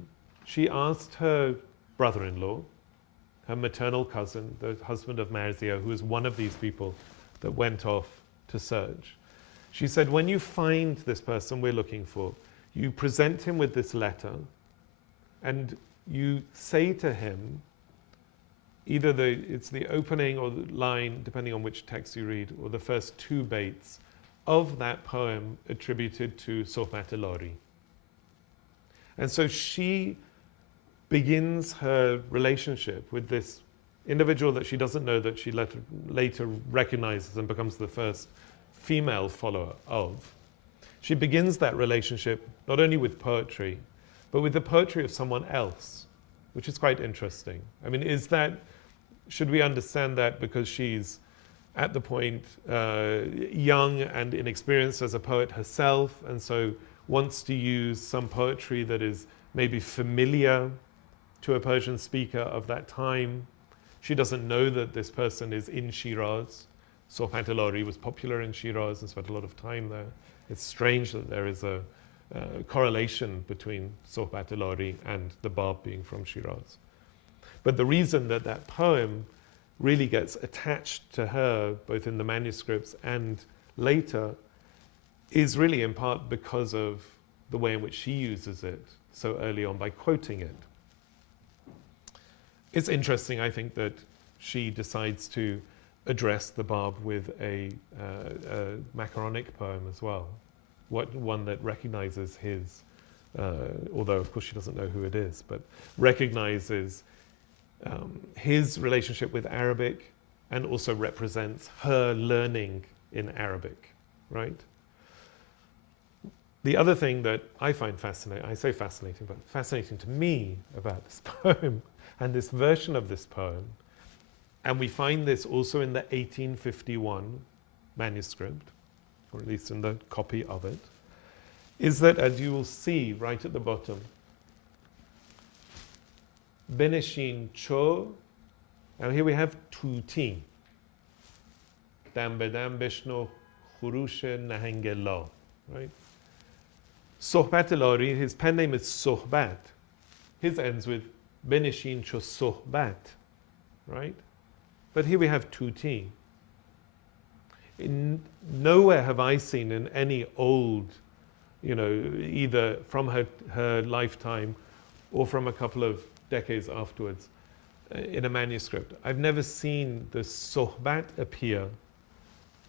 she asked her brother-in-law, her maternal cousin, the husband of Marzia, who was one of these people that went off to search. She said, when you find this person we're looking for, you present him with this letter and you say to him, either it's the opening or the line, depending on which text you read, or the first two baits of that poem attributed to Sohbat al-Lari. And so she begins her relationship with this individual that she doesn't know, that she later recognizes and becomes the first female follower of. She begins that relationship not only with poetry, but with the poetry of someone else, which is quite interesting. I mean, should we understand that because she's at the point young and inexperienced as a poet herself, and so wants to use some poetry that is maybe familiar to a Persian speaker of that time? She doesn't know that this person is in Shiraz. Sohbat al-Lari was popular in Shiraz and spent a lot of time there. It's strange that there is a correlation between Sohbat al-Lari and the Bab being from Shiraz. But the reason that that poem really gets attached to her, both in the manuscripts and later, is really in part because of the way in which she uses it so early on by quoting it. It's interesting, I think, that she decides to address the Bab with a macaronic poem as well. One that recognizes his, although of course she doesn't know who it is, but recognizes his relationship with Arabic and also represents her learning in Arabic, right? The other thing that I find fascinating, I say fascinating, but fascinating to me about this poem and this version of this poem and we find this also in the 1851 manuscript, or at least in the copy of it, is that, as you will see right at the bottom, Beneshin Cho, now here we have tuti. Dam bedam beshno khurush nahangella, right? Sohbat al-Ari, his pen name is Sohbat. His ends with Beneshin Cho Sohbat, right? But here we have tuti. Nowhere have I seen in any old, either from her lifetime or from a couple of decades afterwards, in a manuscript, I've never seen the sohbat appear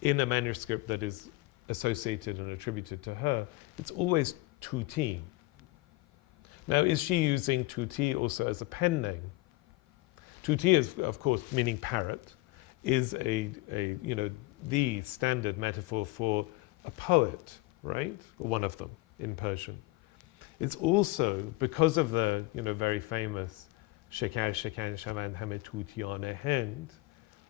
in a manuscript that is associated and attributed to her. It's always tuti. Now, is she using tuti also as a pen name? Tuti is, of course, meaning parrot, is the standard metaphor for a poet, right? Or one of them in Persian. It's also, because of the very famous Shekar Shekan Shavand Hame Tutiyane Hind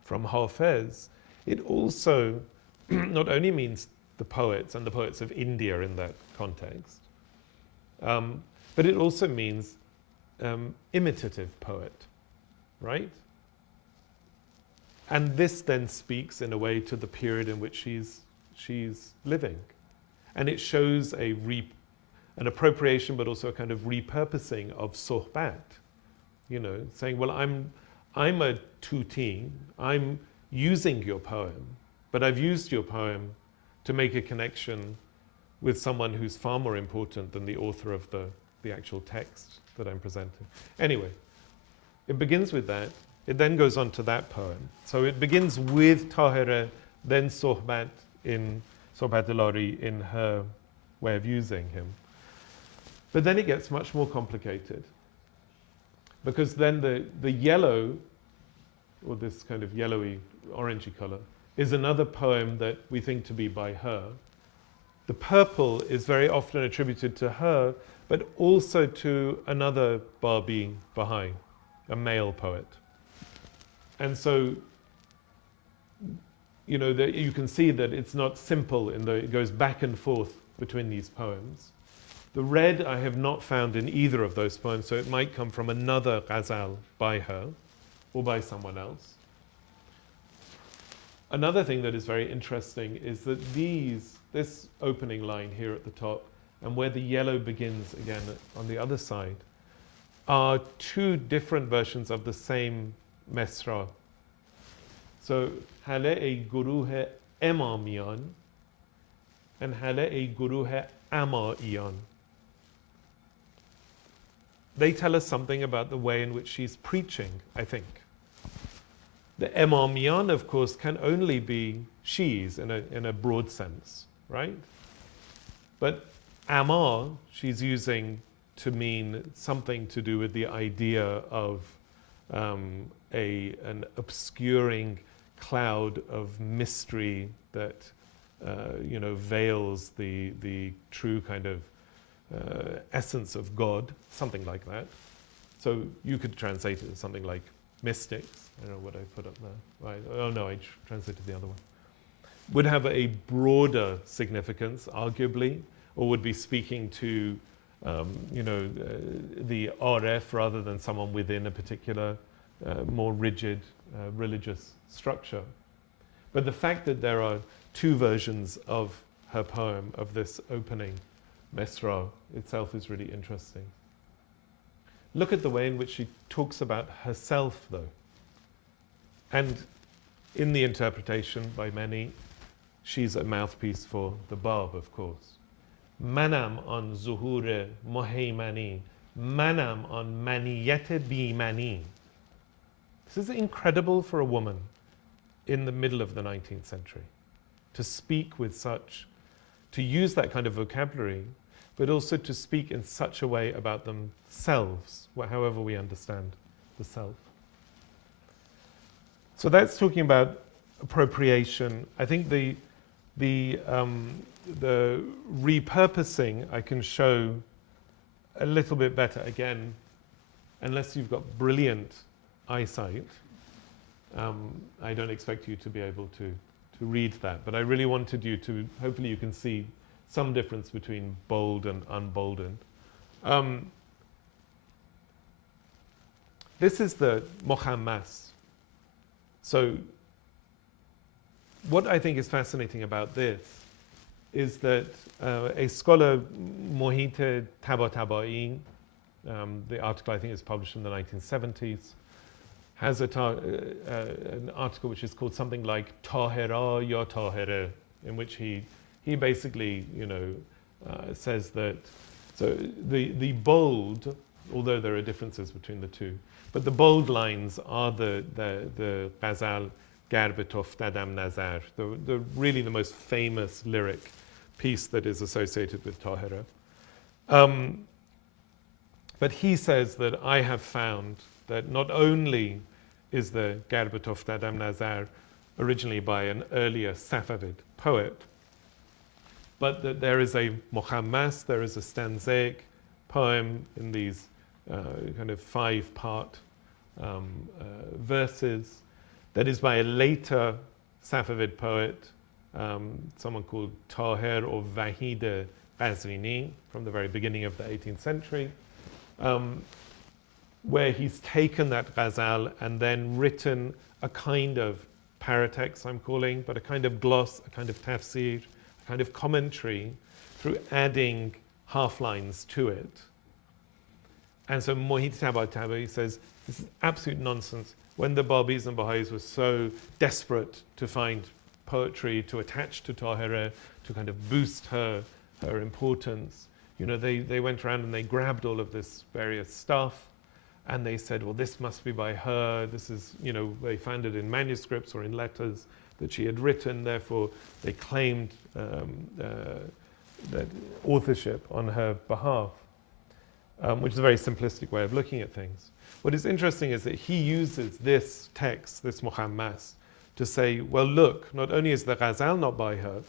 from Hafiz, it also not only means the poets and the poets of India in that context, but it also means imitative poet, right? And this then speaks in a way to the period in which she's living. And it shows an appropriation, but also a kind of repurposing of sohbat, saying, well, I'm a tuti, I'm using your poem, but I've used your poem to make a connection with someone who's far more important than the author of the actual text that I'm presenting. Anyway, it begins with that. It then goes on to that poem. So it begins with Tahira, then Sohbat al-Ari in her way of using him. But then it gets much more complicated, because then the yellow, or this kind of yellowy, orangey color, is another poem that we think to be by her. The purple is very often attributed to her, but also to another Babi Baha'i, a male poet. And so, you can see that it's not simple it goes back and forth between these poems. The red I have not found in either of those poems, so it might come from another ghazal by her or by someone else. Another thing that is very interesting is that this opening line here at the top and where the yellow begins again on the other side are two different versions of the same mesra. So, hale ey guruh emamiyan and hale ey guruh amaiyan. They tell us something about the way in which she's preaching, I think. The emamiyan, of course, can only be she's in a broad sense, right? But Amar, she's using to mean something to do with the idea of an obscuring cloud of mystery that veils the true kind of essence of God, something like that. So you could translate it as something like mystics. I don't know what I put up there. Right. Oh no, I translated the other one. Would have a broader significance, arguably, or would be speaking to the Aref rather than someone within a particular more rigid religious structure. But the fact that there are two versions of her poem, of this opening mesra itself, is really interesting. Look at the way in which she talks about herself, though. And in the interpretation by many, she's a mouthpiece for the Bab, of course. Manam on zuhure mohaymani, manam on maniyat bi-mani. This is incredible for a woman in the middle of the 19th century to speak with such, to use that kind of vocabulary, but also to speak in such a way about themselves, however we understand the self. So that's talking about appropriation. I think the repurposing I can show a little bit better, again, unless you've got brilliant eyesight. I don't expect you to be able to read that, but I really wanted you to, hopefully you can see some difference between bold and unboldened. This is the Mokhammas. So what I think is fascinating about this is that a scholar, Mohit Tabatabai, the article I think is published in the 1970s, has an article which is called something like Tahira ya Tahira, in which he basically, says that, so the bold, although there are differences between the two, but the bold lines are the Ghazal Garbetof Dadam Nazar, really the most famous lyric piece that is associated with Tahira. But he says that I have found that not only is the Garbetof Dadam Nazar originally by an earlier Safavid poet, but that there is a Mokhammas, there is a stanzaic poem in these kind of 5-part verses that is by a later Safavid poet, someone called Tahir or Vahid Qazvini from the very beginning of the 18th century, where he's taken that ghazal and then written a kind of paratext, I'm calling, but a kind of gloss, a kind of tafsir, a kind of commentary through adding half-lines to it. And so Mohit Tabatabai says, this is absolute nonsense. When the Babis and Baha'is were so desperate to find poetry to attach to Tahira, to kind of boost her importance, they went around and they grabbed all of this various stuff and they said, well, this must be by her. This is, they found it in manuscripts or in letters that she had written. Therefore, they claimed that authorship on her behalf, which is a very simplistic way of looking at things. What is interesting is that he uses this text, this Mokhammas, to say, well, look, not only is the ghazal not by her,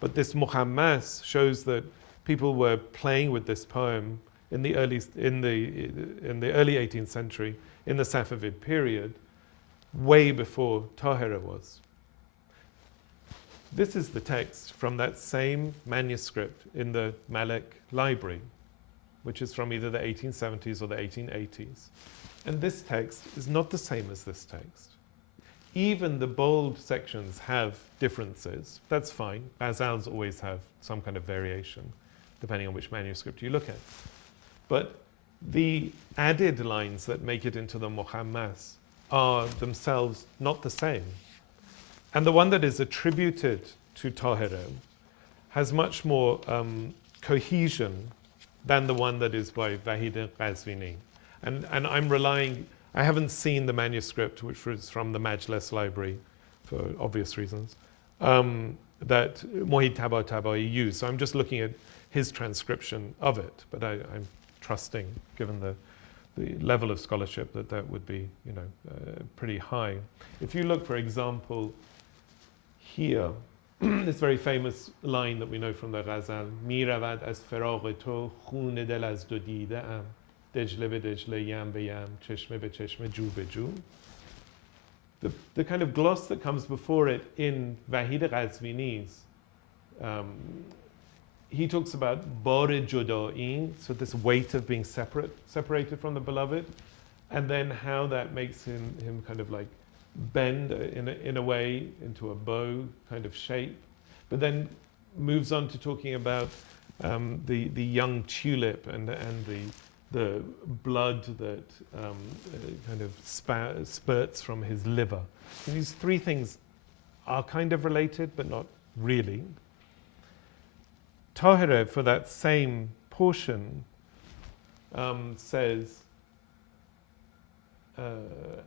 but this Mokhammas shows that people were playing with this poem in the early 18th century, in the Safavid period, way before Tahira was. This is the text from that same manuscript in the Malek Library, which is from either the 1870s or the 1880s. And this text is not the same as this text. Even the bold sections have differences. That's fine. Ghazals always have some kind of variation, depending on which manuscript you look at. But the added lines that make it into the Mokhammas are themselves not the same. And the one that is attributed to Tahira has much more cohesion than the one that is by Vahid Qazvini. And I'm relying, I haven't seen the manuscript, which was from the Majlis Library for obvious reasons, that Mohit Tabatabai used. So I'm just looking at his transcription of it, but I'm trusting, given the level of scholarship, that would be, pretty high. If you look, for example, here, this very famous line that we know from the Ghazal, "Miravad az faragh to khun dil az do dideam, dejle be dejle, yam be yam, cheshme be cheshme, ju be ju." The kind of gloss that comes before it in Vahid Qazvini's, he talks about bar juda'in, so this weight of being separated from the beloved, and then how that makes him kind of like bend in a way into a bow kind of shape, but then moves on to talking about the young tulip and the blood that kind of spurts from his liver. And these three things are kind of related, but not really. Tahira, for that same portion, says,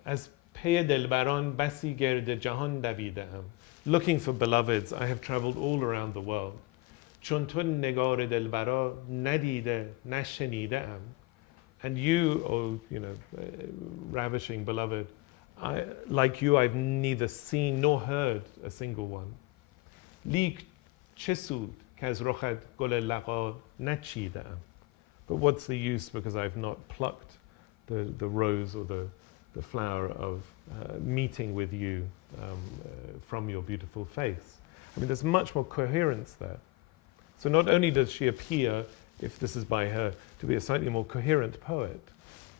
as pey delbaran basi gerde jahan davidam. Looking for beloveds, I have traveled all around the world. Chun tu negar delbara nadide nashenidam. And you, oh, ravishing beloved, like you, I've neither seen nor heard a single one. Lik chisud kaz rochad gole laqa nachidam. But what's the use, because I've not plucked the rose or the flower of meeting with you from your beautiful face. I mean, there's much more coherence there. So not only does she appear, if this is by her, to be a slightly more coherent poet,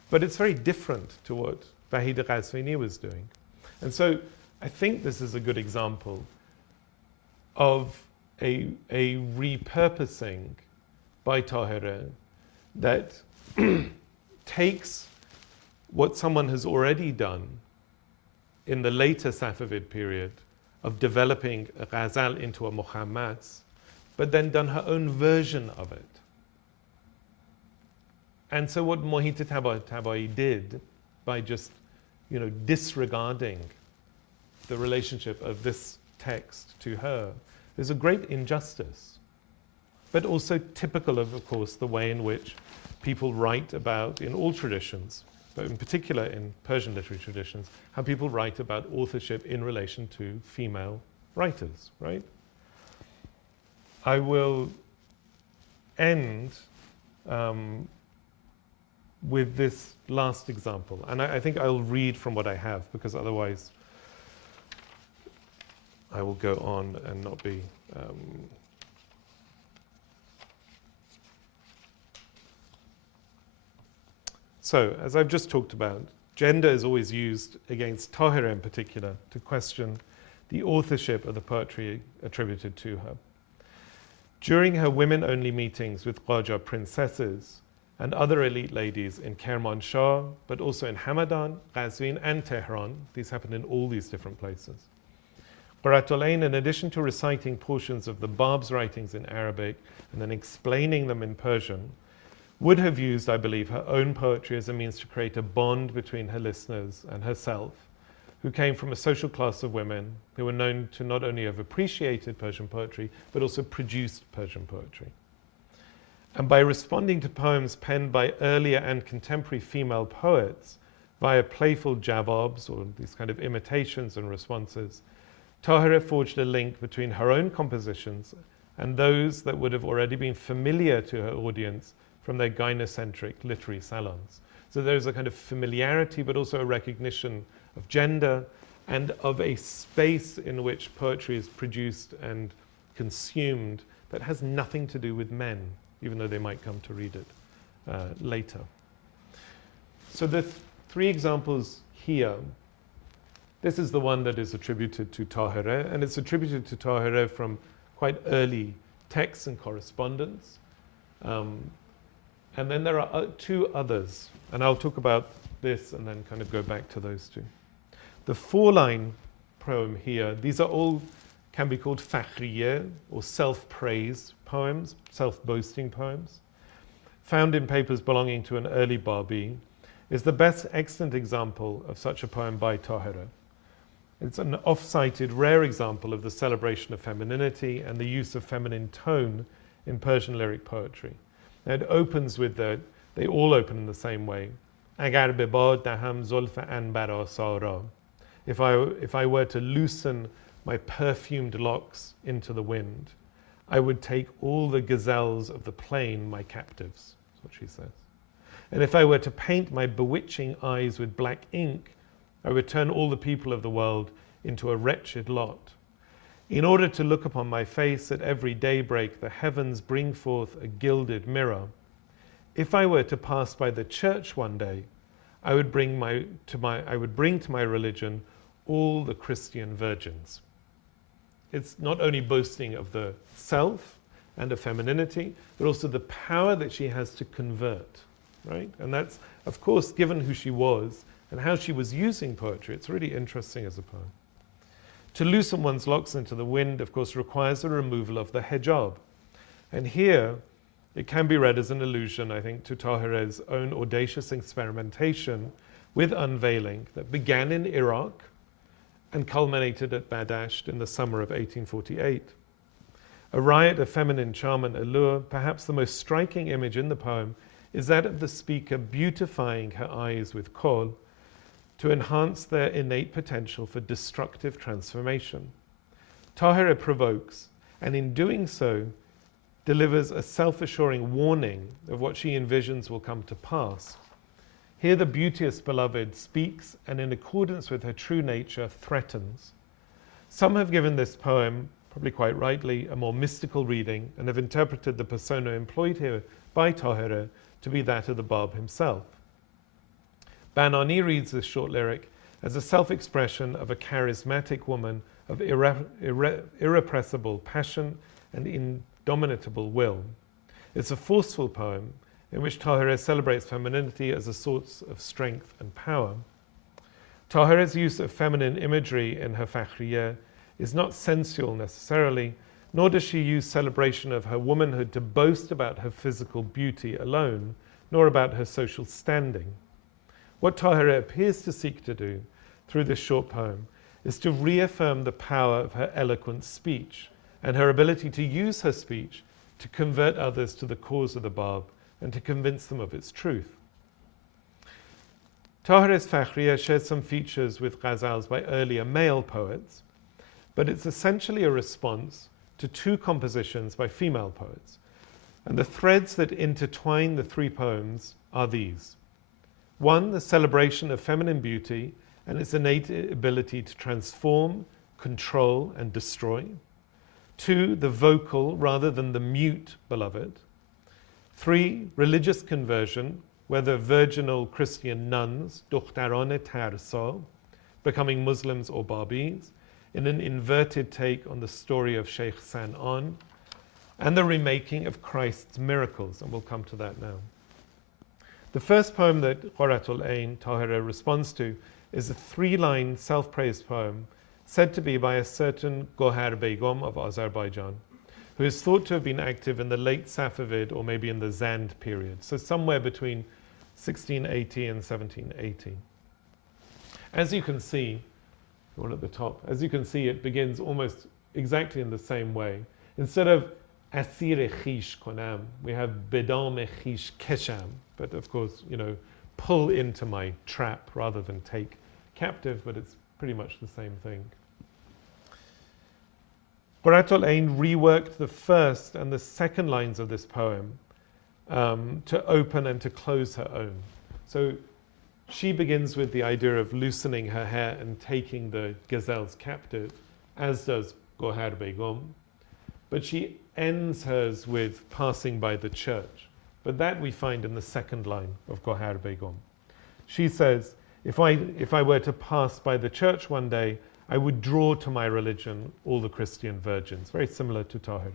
but it's very different to what Vahid Ghazvini was doing. And so I think this is a good example of a repurposing by Tahira that takes what someone has already done in the later Safavid period of developing a ghazal into a muhammats, but then done her own version of it. And so what Mohita Tabai did by just, disregarding the relationship of this text to her is a great injustice, but also typical of course, the way in which people write about, in all traditions, but in particular in Persian literary traditions, how people write about authorship in relation to female writers, right? I will end with this last example, and I think I'll read from what I have, because otherwise I will go on and not be So, as I've just talked about, gender is always used against Tahira in particular to question the authorship of the poetry attributed to her. During her women-only meetings with Qajar princesses and other elite ladies in Kermanshah, but also in Hamadan, Qazvin, and Tehran, these happened in all these different places. Qurrat al Ayn, in addition to reciting portions of the Bab's writings in Arabic and then explaining them in Persian, would have used, I believe, her own poetry as a means to create a bond between her listeners and herself, who came from a social class of women who were known to not only have appreciated Persian poetry, but also produced Persian poetry. And by responding to poems penned by earlier and contemporary female poets via playful jawabs, or these kind of imitations and responses, Tahira forged a link between her own compositions and those that would have already been familiar to her audience from their gynocentric literary salons. So there's a kind of familiarity, but also a recognition of gender and of a space in which poetry is produced and consumed that has nothing to do with men, even though they might come to read it later. So the three examples here, this is the one that is attributed to Tahira, and it's attributed to Tahira from quite early texts and correspondence. And then there are two others, and I'll talk about this and then kind of go back to those two. The four-line poem here, these are all can be called fakhriye, or self-praise poems, self-boasting poems. Found in papers belonging to an early Babi, is the best extant example of such a poem by Tahira. It's an oft-cited rare example of the celebration of femininity and the use of feminine tone in Persian lyric poetry. It opens with they all open in the same way. Agar be bad daham zulf anbar asara. If I were to loosen my perfumed locks into the wind, I would take all the gazelles of the plain my captives. That's what she says. And if I were to paint my bewitching eyes with black ink, I would turn all the people of the world into a wretched lot. In order to look upon my face at every daybreak, the heavens bring forth a gilded mirror. If I were to pass by the church one day, I would bring to my religion all the Christian virgins. It's not only boasting of the self and of femininity, but also the power that she has to convert, right? And that's, of course, given who she was and how she was using poetry, it's really interesting as a poem. To loosen one's locks into the wind, of course, requires the removal of the hijab. And here, it can be read as an allusion, I think, to Tahira's own audacious experimentation with unveiling that began in Iraq and culminated at Badasht in the summer of 1848. A riot of feminine charm and allure, perhaps the most striking image in the poem is that of the speaker beautifying her eyes with kohl to enhance their innate potential for destructive transformation. Tahira provokes, and in doing so, delivers a self-assuring warning of what she envisions will come to pass. Here the beauteous beloved speaks and in accordance with her true nature threatens. Some have given this poem, probably quite rightly, a more mystical reading and have interpreted the persona employed here by Tahira to be that of the Bab himself. Banani reads this short lyric as a self-expression of a charismatic woman of irrepressible passion and indomitable will. It's a forceful poem in which Tahira celebrates femininity as a source of strength and power. Tahira's use of feminine imagery in her Fakhriyah is not sensual necessarily, nor does she use celebration of her womanhood to boast about her physical beauty alone, nor about her social standing. What Tahira appears to seek to do through this short poem is to reaffirm the power of her eloquent speech and her ability to use her speech to convert others to the cause of the Bab and to convince them of its truth. Tahira's Fakhriyah shares some features with ghazals by earlier male poets, but it's essentially a response to two compositions by female poets. And the threads that intertwine the three poems are these. One, the celebration of feminine beauty and its innate ability to transform, control, and destroy. Two, the vocal rather than the mute beloved. Three, religious conversion, whether virginal Christian nuns, dukhtarane tarsa, becoming Muslims or Babis, in an inverted take on the story of Sheikh San'an, and the remaking of Christ's miracles, and we'll come to that now. The first poem that Qurrat al Ayn, Tahira, responds to is a three-line self-praise poem said to be by a certain Qajar Begum of Azerbaijan, who is thought to have been active in the late Safavid or maybe in the Zand period, so somewhere between 1680 and 1780. As you can see, the one at the top, as you can see, it begins almost exactly in the same way. Instead of asir khish konam, we have bedam khish kesham, but of course, pull into my trap rather than take captive, but it's pretty much the same thing. Qurrat al Ayn reworked the first and the second lines of this poem to open and to close her own. So she begins with the idea of loosening her hair and taking the gazelles captive, as does Qajar Begum, but she ends hers with passing by the church. But that we find in the second line of Qajar Begum. She says, if I were to pass by the church one day, I would draw to my religion all the Christian virgins, very similar to Tahira.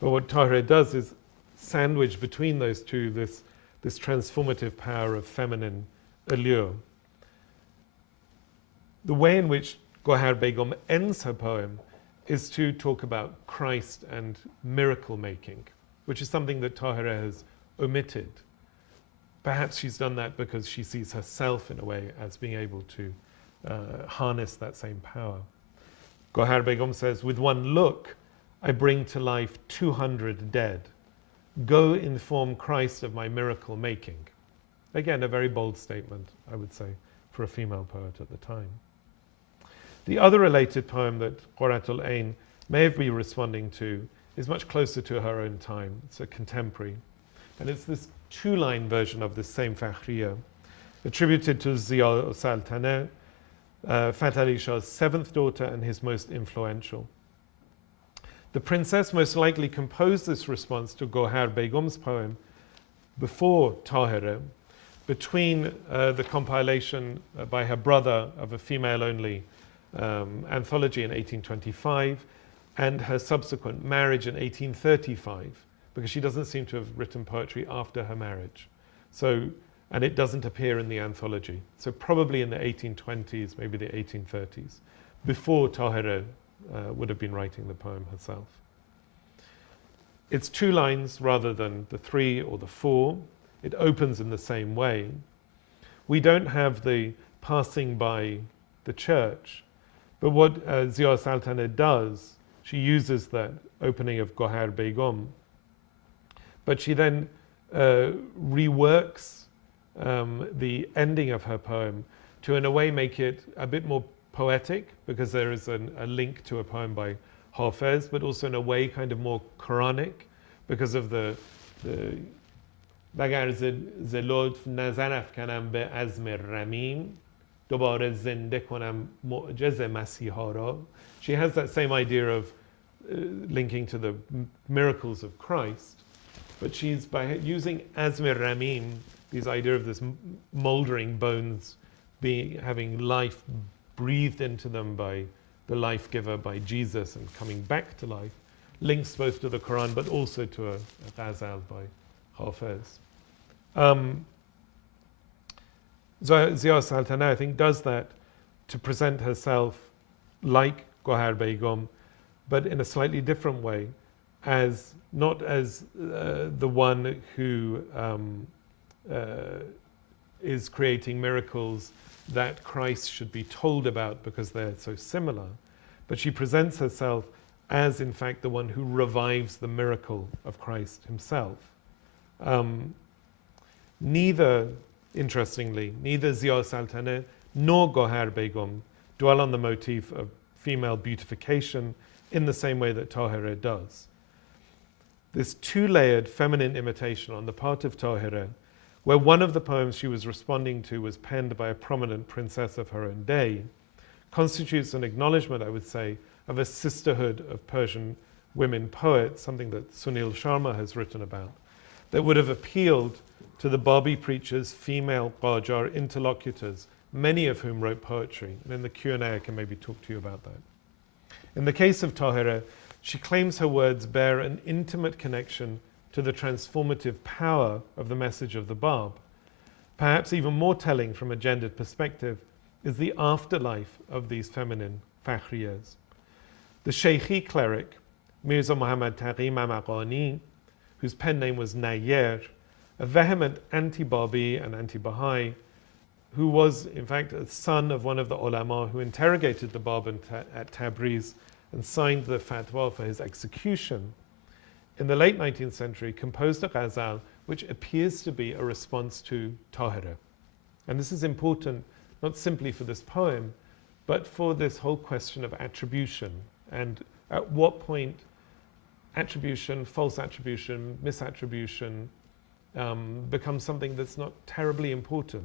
But what Tahira does is sandwich between those two this transformative power of feminine allure. The way in which Qajar Begum ends her poem is to talk about Christ and miracle making, which is something that Tahira has omitted. Perhaps she's done that because she sees herself in a way as being able to harness that same power. Qajar Begum says, with one look, I bring to life 200 dead. Go inform Christ of my miracle making. Again, a very bold statement, I would say, for a female poet at the time. The other related poem that Qurrat al Ayn may have been responding to is much closer to her own time. It's a contemporary. And it's this two-line version of this same Fakhriyah, attributed to Ziya al-Sultaneh, Fath Ali Shah's seventh daughter and his most influential. The princess most likely composed this response to Qajar Begum's poem before Tahira, between the compilation by her brother of a female-only anthology in 1825 and her subsequent marriage in 1835, because she doesn't seem to have written poetry after her marriage. And it doesn't appear in the anthology. So probably in the 1820s, maybe the 1830s, before Tahira would have been writing the poem herself. It's two lines rather than the three or the four. It opens in the same way. We don't have the passing by the church, but what Ziya Sultaneh does, she uses that opening of Qajar Begum, but she then reworks the ending of her poem to in a way make it a bit more poetic, because there is a link to a poem by Hafiz, but also in a way kind of more Quranic because of the وگر ز لطف نظر افکنم به عزم رمیم دوباره زنده کنم معجز مسیحا را. She has that same idea of linking to the miracles of Christ, but she's by using azm ramim, this idea of this moldering bones having life breathed into them by the life giver, by Jesus, and coming back to life, links both to the Quran but also to a ghazal by Hafiz. Zia Saltaneh, I think, does that to present herself like Qajar Begum, but in a slightly different way, as not as the one who is creating miracles that Christ should be told about because they're so similar, but she presents herself as, in fact, the one who revives the miracle of Christ himself. Interestingly, neither Zia Saltaneh nor Qajar Begum dwell on the motif of female beautification in the same way that Tahira does. This two-layered feminine imitation on the part of Tahira, where one of the poems she was responding to was penned by a prominent princess of her own day, constitutes an acknowledgement, I would say, of a sisterhood of Persian women poets, something that Sunil Sharma has written about, that would have appealed to the Babi preachers' female Qajar interlocutors, many of whom wrote poetry. And in the Q&A I can maybe talk to you about that. In the case of Tahira, she claims her words bear an intimate connection to the transformative power of the message of the Bab. Perhaps even more telling from a gendered perspective is the afterlife of these feminine fakhriyas. The Sheikhi cleric, Mirza Muhammad Taqi Mamaqani, whose pen name was Nayer, a vehement anti-Babi and anti-Baha'i, who was, in fact, a son of one of the ulama who interrogated the Bab at Tabriz and signed the fatwa for his execution, in the late 19th century composed a ghazal which appears to be a response to Tahira. And this is important not simply for this poem, but for this whole question of attribution, and at what point attribution, false attribution, misattribution becomes something that's not terribly important.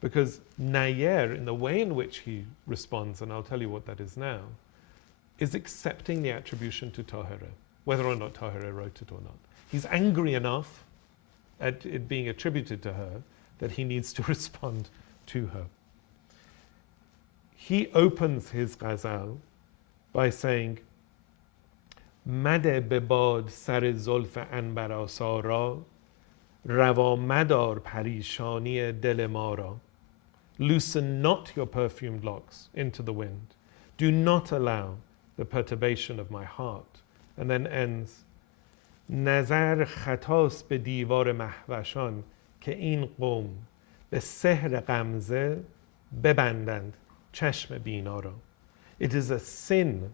Because Nayer, in the way in which he responds, and I'll tell you what that is now, is accepting the attribution to Tahira, whether or not Tahira wrote it or not. He's angry enough at it being attributed to her that he needs to respond to her. He opens his ghazal by saying, Made bebad sar zulf anbar asa ra, rawa madar parishani dil ma ra. Loosen not your perfumed locks into the wind. Do not allow the perturbation of my heart. And then ends, Nazar khatas be divar mahvashan ke in qom be sehr ghamze bebandand chashme bina ra. It is a sin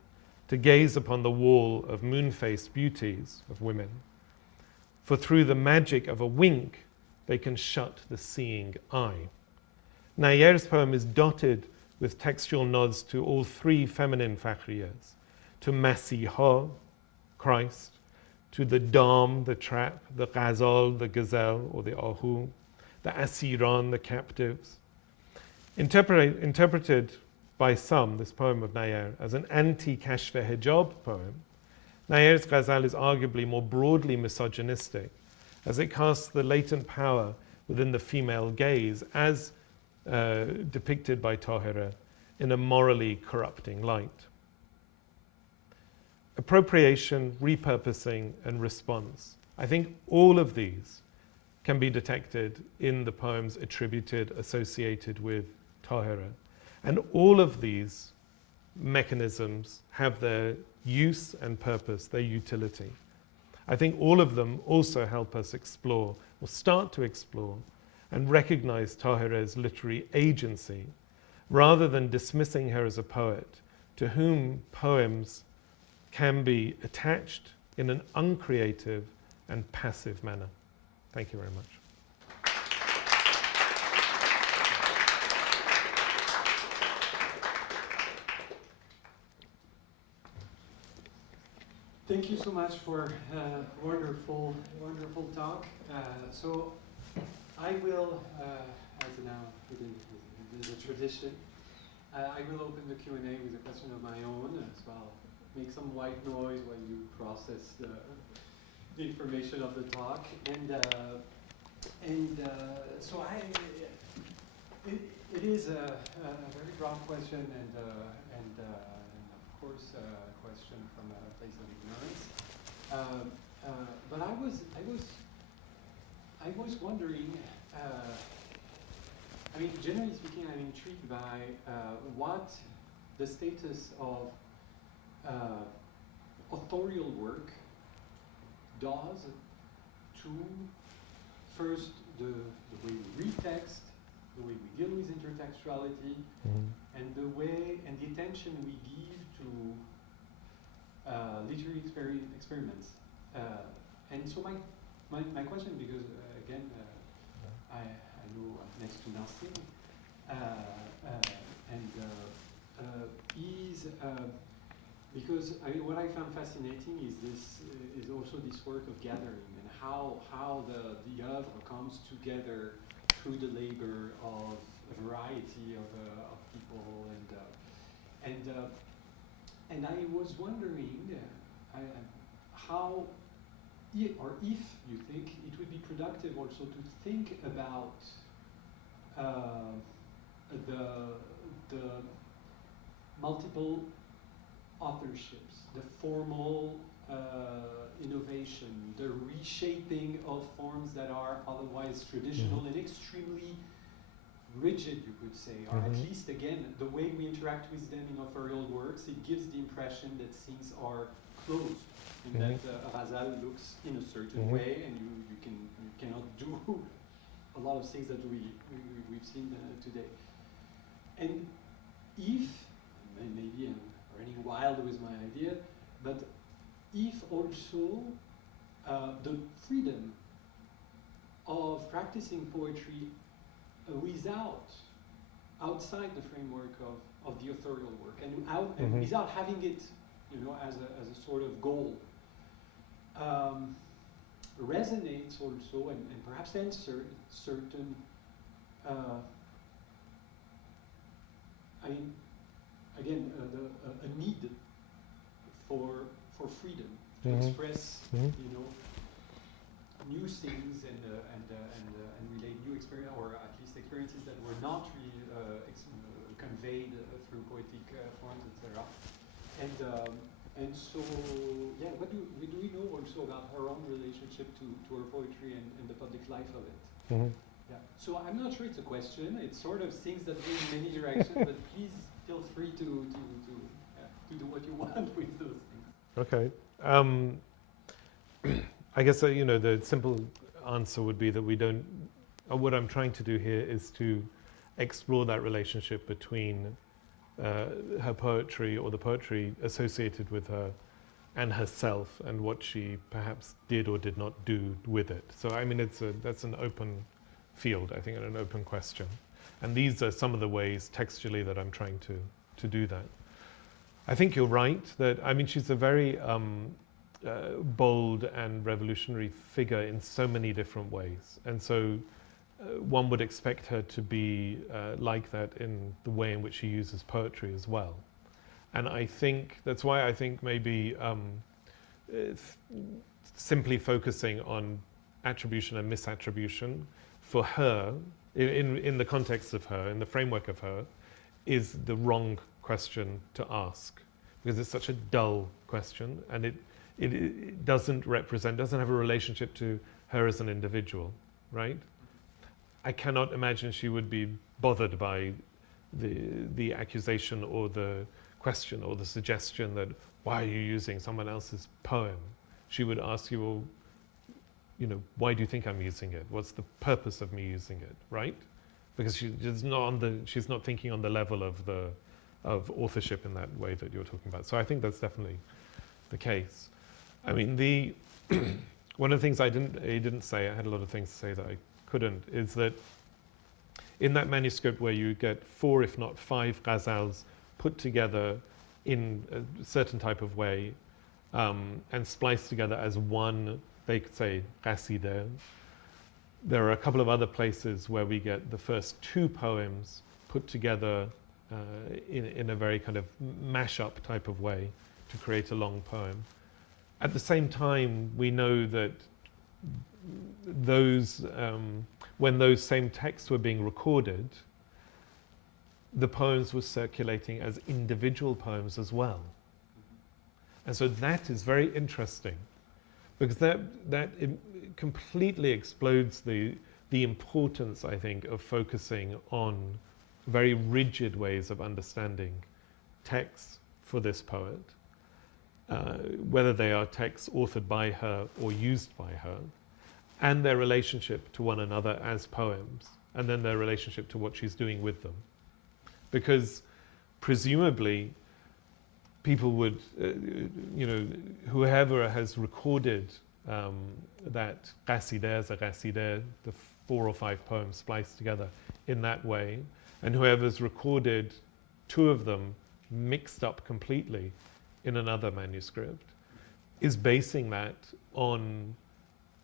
to gaze upon the wall of moon-faced beauties of women, for through the magic of a wink they can shut the seeing eye. Nayer's poem is dotted with textual nods to all three feminine fakhriyas, to Masiha, Christ, to the Dam, the trap, the Ghazal, the gazelle or the Ahu, the Asiran, the captives. Interpreted by some, this poem of Nayer, as an anti-Kashf hijab poem, Nayer's ghazal is arguably more broadly misogynistic, as it casts the latent power within the female gaze as depicted by Tahira in a morally corrupting light. Appropriation, repurposing, and response. I think all of these can be detected in the poems attributed, associated with Tahira. And all of these mechanisms have their use and purpose, their utility. I think all of them also help us explore, or start to explore, and recognize Tahira's literary agency, rather than dismissing her as a poet to whom poems can be attached in an uncreative and passive manner. Thank you very much. Thank you so much for wonderful talk. So I will, as now within the tradition, I will open the Q&A with a question of my own as well. Make some white noise while you process the information of the talk. So it is a very broad question and of course a question from a place of ignorance. But I was wondering. I mean, generally speaking, I'm intrigued by what the status of authorial work does to first the way we read text, the way we deal with intertextuality, and the way and the attention we give to literary experiments. And so my question, because again, I know next to nothing, is because what I found fascinating is also this work of gathering and how the oeuvre comes together through the labor of a variety of people and I was wondering how or if you think it would be productive also to think about the multiple authorships, the formal innovation, the reshaping of forms that are otherwise traditional and extremely rigid, you could say, or at least, again, the way we interact with them in authorial works, it gives the impression that things are closed, and that Ghazal looks in a certain way, and you cannot do a lot of things that we've seen today. And if, and maybe I'm running wild with my idea, but if also the freedom of practicing poetry outside the framework of the authorial work, and without having it, as a sort of goal, resonates also, and perhaps answer certain, again, a need for freedom to express, new things and relate new experience, or at least experiences that were not really conveyed through poetic forms, etc. And so, yeah, what do we know also about her own relationship to her poetry and the public life of it? Yeah. So I'm not sure it's a question. It's sort of things that go in many directions, but please feel free to do what you want with those things. Okay. I guess the simple answer would be that we don't. What I'm trying to do here is to explore that relationship between her poetry, or the poetry associated with her, and herself, and what she perhaps did or did not do with it. So I mean, that's an open field, I think, and an open question. And these are some of the ways textually that I'm trying to do that. I think you're right that, I mean, she's a very bold and revolutionary figure in so many different ways. And so one would expect her to be like that in the way in which she uses poetry as well. And I think that's why I think maybe simply focusing on attribution and misattribution for her, in the context of her, in the framework of her, is the wrong question to ask, because it's such a dull question, and it doesn't have a relationship to her as an individual, right? I cannot imagine she would be bothered by the accusation or the question or the suggestion that, why are you using someone else's poem? She would ask you, well, why do you think I'm using it? What's the purpose of me using it, right? Because she's not thinking on the level of authorship in that way that you're talking about. So I think that's definitely the case. I mean, one of the things I didn't say, I had a lot of things to say that I couldn't, is that in that manuscript where you get 4, if not 5 ghazals put together in a certain type of way, and spliced together as one, they could say, qasida. There are a couple of other places where we get the first two poems put together in a very kind of mash-up type of way to create a long poem. At the same time, we know that those, when those same texts were being recorded, the poems were circulating as individual poems as well. And so that is very interesting, because that completely explodes the importance, I think, of focusing on very rigid ways of understanding texts for this poet, whether they are texts authored by her or used by her, and their relationship to one another as poems, and then their relationship to what she's doing with them. Because presumably people would, whoever has recorded that qasida as a qasida, the 4 or 5 poems spliced together in that way, and whoever's recorded 2 of them mixed up completely in another manuscript, is basing that on,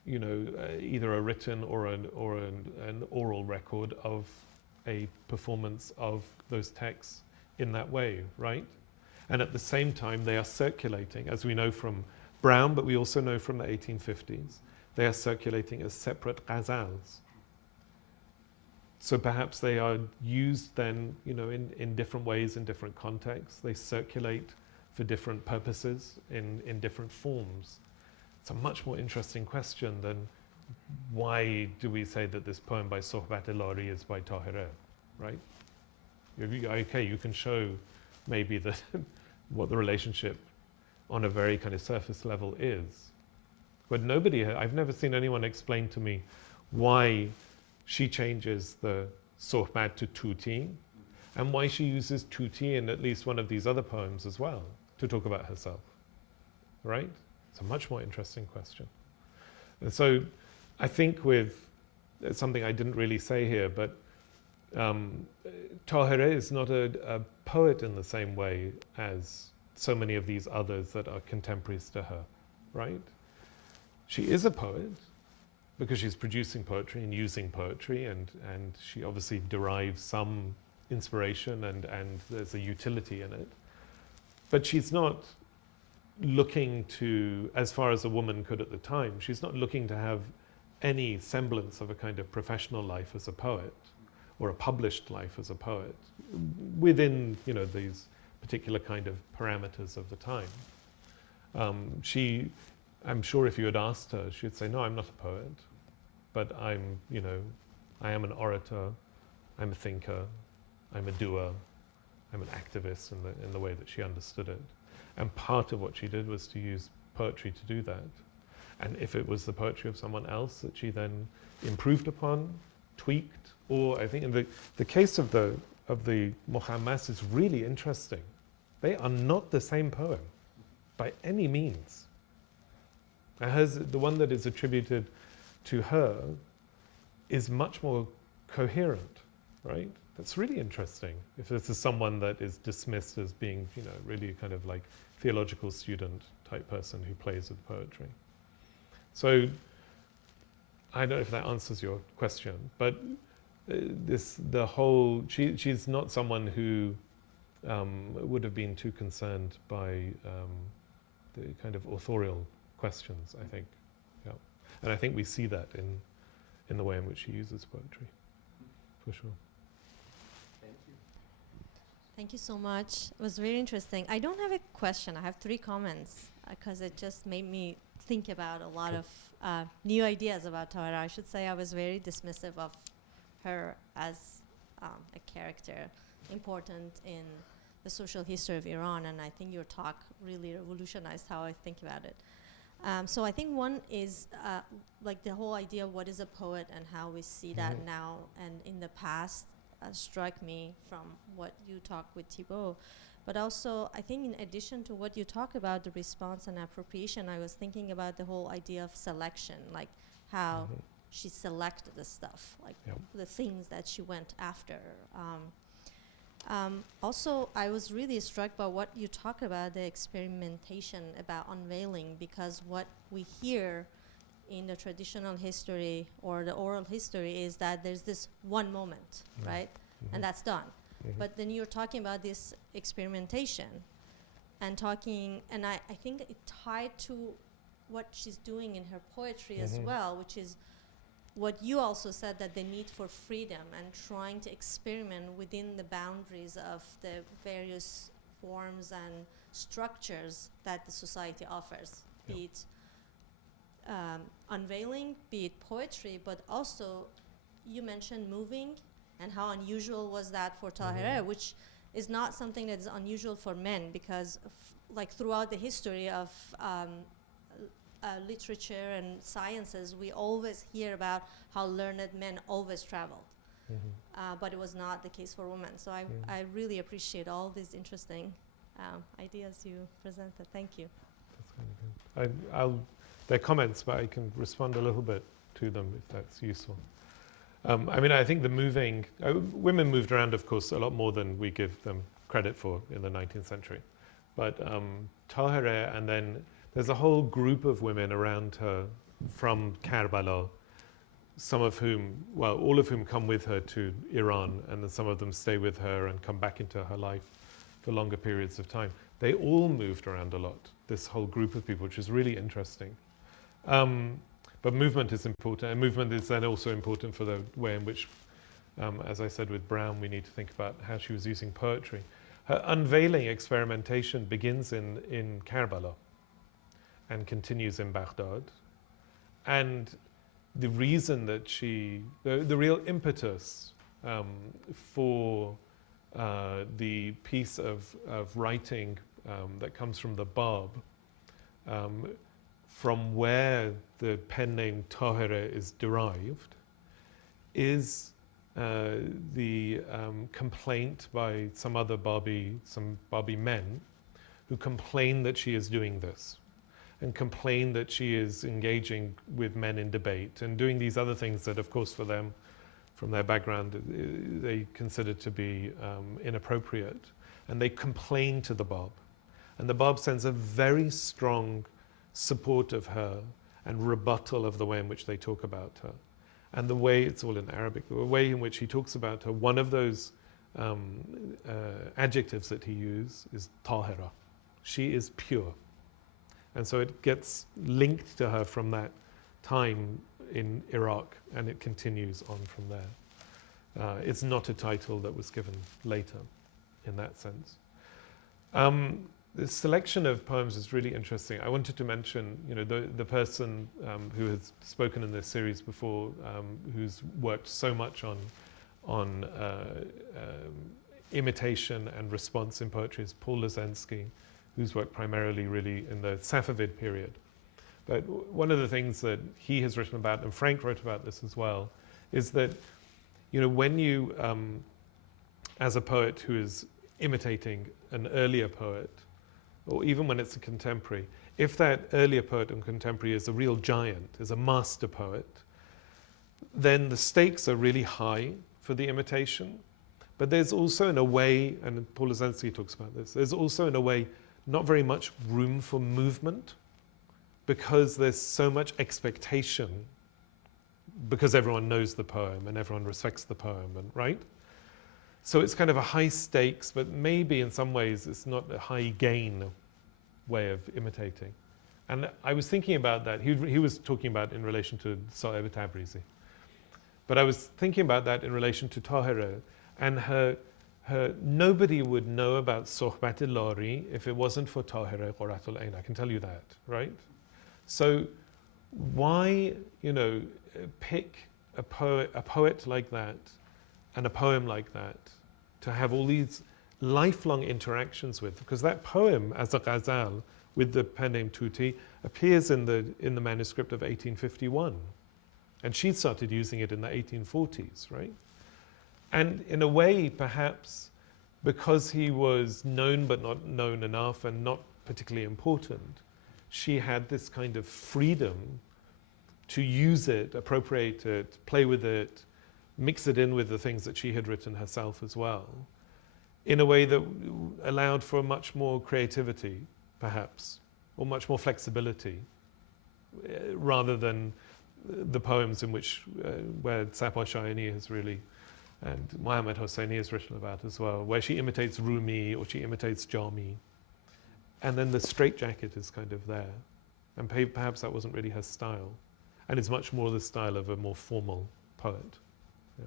either a written or an oral record of a performance of those texts in that way, right? And at the same time, they are circulating, as we know from Brown, but we also know from the 1850s, they are circulating as separate ghazals. So perhaps they are used then, in different ways, in different contexts. They circulate for different purposes in different forms. It's a much more interesting question than why do we say that this poem by Sohbat al-Lari is by Tahira, right? Okay, you can show maybe that what the relationship on a very kind of surface level is. But I've never seen anyone explain to me why she changes the Sohbat to Tuti, and why she uses Tuti in at least one of these other poems as well to talk about herself, right? It's a much more interesting question. And so I think with something I didn't really say here, but Tahira is not a poet in the same way as so many of these others that are contemporaries to her, right? She is a poet because she's producing poetry and using poetry, and she obviously derives some inspiration and there's a utility in it. But she's not looking to, as far as a woman could at the time, she's not looking to have any semblance of a kind of professional life as a poet or a published life as a poet within, these particular kind of parameters of the time. I'm sure if you had asked her, she'd say, no, I'm not a poet, but I am an orator, I'm a thinker, I'm a doer, I'm an activist in the way that she understood it. And part of what she did was to use poetry to do that. And if it was the poetry of someone else that she then improved upon, tweaked, or I think in the case of the Muhammas is really interesting. They are not the same poem by any means. The one that is attributed to her is much more coherent, right? That's really interesting. If this is someone that is dismissed as being, really kind of like theological student type person who plays with poetry. So I don't know if that answers your question, but she's not someone who would have been too concerned by the kind of authorial questions, I think. Yeah. And I think we see that in the way in which she uses poetry, for sure. Thank you. Thank you so much. It was very interesting. I don't have a question. I have 3 comments because it just made me think about a lot of new ideas about Tahira. I should say I was very dismissive of her as a character important in the social history of Iran, and I think your talk really revolutionized how I think about it. So I think one is like the whole idea of what is a poet and how we see that now and in the past struck me from what you talked with Thibaut. But also, I think in addition to what you talk about, the response and appropriation, I was thinking about the whole idea of selection, like how she selected the stuff, like the things that she went after. Also, I was really struck by what you talk about, the experimentation about unveiling, because what we hear in the traditional history or the oral history is that there's this one moment, right? And that's done. But then you're talking about this experimentation and I think it tied to what she's doing in her poetry as well, which is what you also said, that the need for freedom and trying to experiment within the boundaries of the various forms and structures that the society offers, be it unveiling, be it poetry, but also you mentioned moving and how unusual was that for Tahira, which is not something that is unusual for men, because like throughout the history of literature and sciences, we always hear about how learned men always traveled. But it was not the case for women. So I really appreciate all these interesting ideas you presented. Thank you. That's really good. They're comments, but I can respond a little bit to them if that's useful. I mean, I think the moving, women moved around, of course, a lot more than we give them credit for in the 19th century. But Tahira, and then there's a whole group of women around her from Karbala, some of whom, well, all of whom come with her to Iran, and then some of them stay with her and come back into her life for longer periods of time. They all moved around a lot, this whole group of people, which is really interesting. But movement is important, and movement is then also important for the way in which, as I said with Brown, we need to think about how she was using poetry. Her unveiling experimentation begins in Karbala and continues in Baghdad. And the reason that the real impetus for the piece of writing that comes from the Bab, from where the pen name Tahira is derived, is the complaint by some Babi men who complain that she is doing this, and complain that she is engaging with men in debate and doing these other things that, of course, for them, from their background, they consider to be inappropriate. And they complain to the Bab. And the Bab sends a very strong support of her and rebuttal of the way in which they talk about her. And the way, it's all in Arabic, the way in which he talks about her, one of those adjectives that he uses is Tahira. She is pure. And so it gets linked to her from that time in Iraq, and it continues on from there. It's not a title that was given later in that sense. The selection of poems is really interesting. I wanted to mention, the person who has spoken in this series before, who's worked so much on imitation and response in poetry, is Paul Lozensky, who's worked primarily really in the Safavid period. But one of the things that he has written about, and Frank wrote about this as well, is that, when you, as a poet who is imitating an earlier poet, or even when it's a contemporary, if that earlier poet and contemporary is a real giant, is a master poet, then the stakes are really high for the imitation. But there's also, in a way, and Paul Lozensky talks about this, there's also, in a way, not very much room for movement, because there's so much expectation, because everyone knows the poem and everyone respects the poem, and right? So it's kind of a high stakes, but maybe in some ways it's not a high gain way of imitating. And I was thinking about that. He was talking about in relation to Saïd Tabrizi. But I was thinking about that in relation to Tahira, and her nobody would know about Sohbat al-Lari if it wasn't for Tahira Qurrat al Ayn. I can tell you that, right? So why, pick a poet like that and a poem like that to have all these lifelong interactions with? Because that poem, as a ghazal with the pen name Tuti, appears in the manuscript of 1851. And she started using it in the 1840s, right? And in a way, perhaps, because he was known but not known enough and not particularly important, she had this kind of freedom to use it, appropriate it, play with it, mix it in with the things that she had written herself as well, in a way that allowed for much more creativity, perhaps, or much more flexibility, rather than the poems in which where Sapar Shahini has really, and Mohammad Hosseini has written about as well, where she imitates Rumi or she imitates Jami, and then the straitjacket is kind of there, and perhaps that wasn't really her style, and it's much more the style of a more formal poet. Yeah.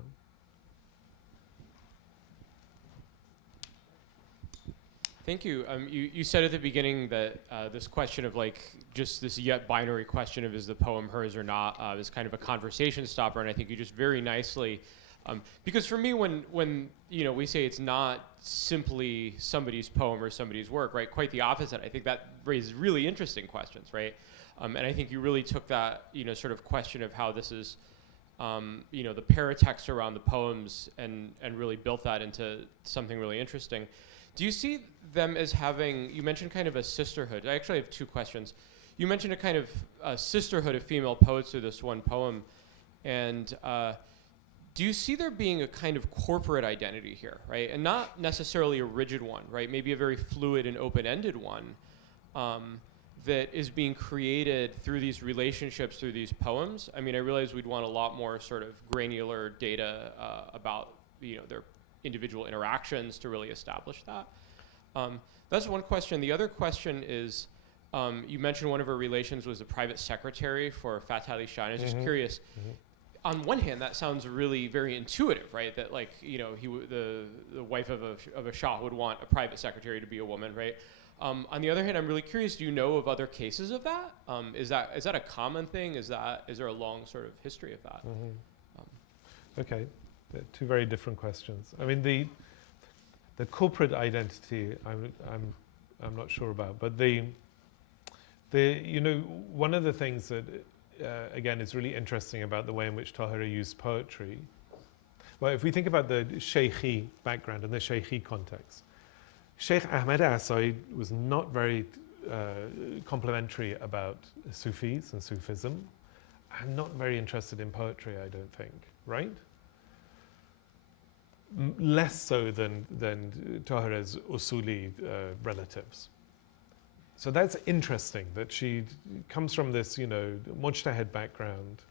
Thank you. You said at the beginning that this question of like just this yet binary question of is the poem hers or not is kind of a conversation stopper, and I think you just very nicely, because for me when we say it's not simply somebody's poem or somebody's work, right? Quite the opposite. I think that raises really interesting questions, right? And I think you really took that sort of question of how this is the paratext around the poems and really built that into something really interesting. Do you see them as having, you mentioned kind of a sisterhood. I actually have two questions. You mentioned a kind of a sisterhood of female poets through this one poem. And do you see there being a kind of corporate identity here, right? And not necessarily a rigid one, right? Maybe a very fluid and open-ended one that is being created through these relationships, through these poems. I mean, I realize we'd want a lot more sort of granular data about their individual interactions to really establish that. That's one question. The other question is, you mentioned one of her relations was a private secretary for Fath Ali Shah. I was just curious. On one hand, that sounds really very intuitive, right? That like the wife of a Shah would want a private secretary to be a woman, right? On the other hand, I'm really curious. Do you know of other cases of that? Is that a common thing? Is there a long sort of history of that? Okay. Two very different questions. I mean, the corporate identity, I'm not sure about, but one of the things that again is really interesting about the way in which Tahira used poetry. Well, if we think about the Shaykhi background and the Shaykhi context, Sheikh Ahmed Asaid was not very complimentary about Sufis and Sufism, and not very interested in poetry, I don't think, right? Less so than Tahira's Usuli relatives. So that's interesting that she comes from this, Mujtahid background,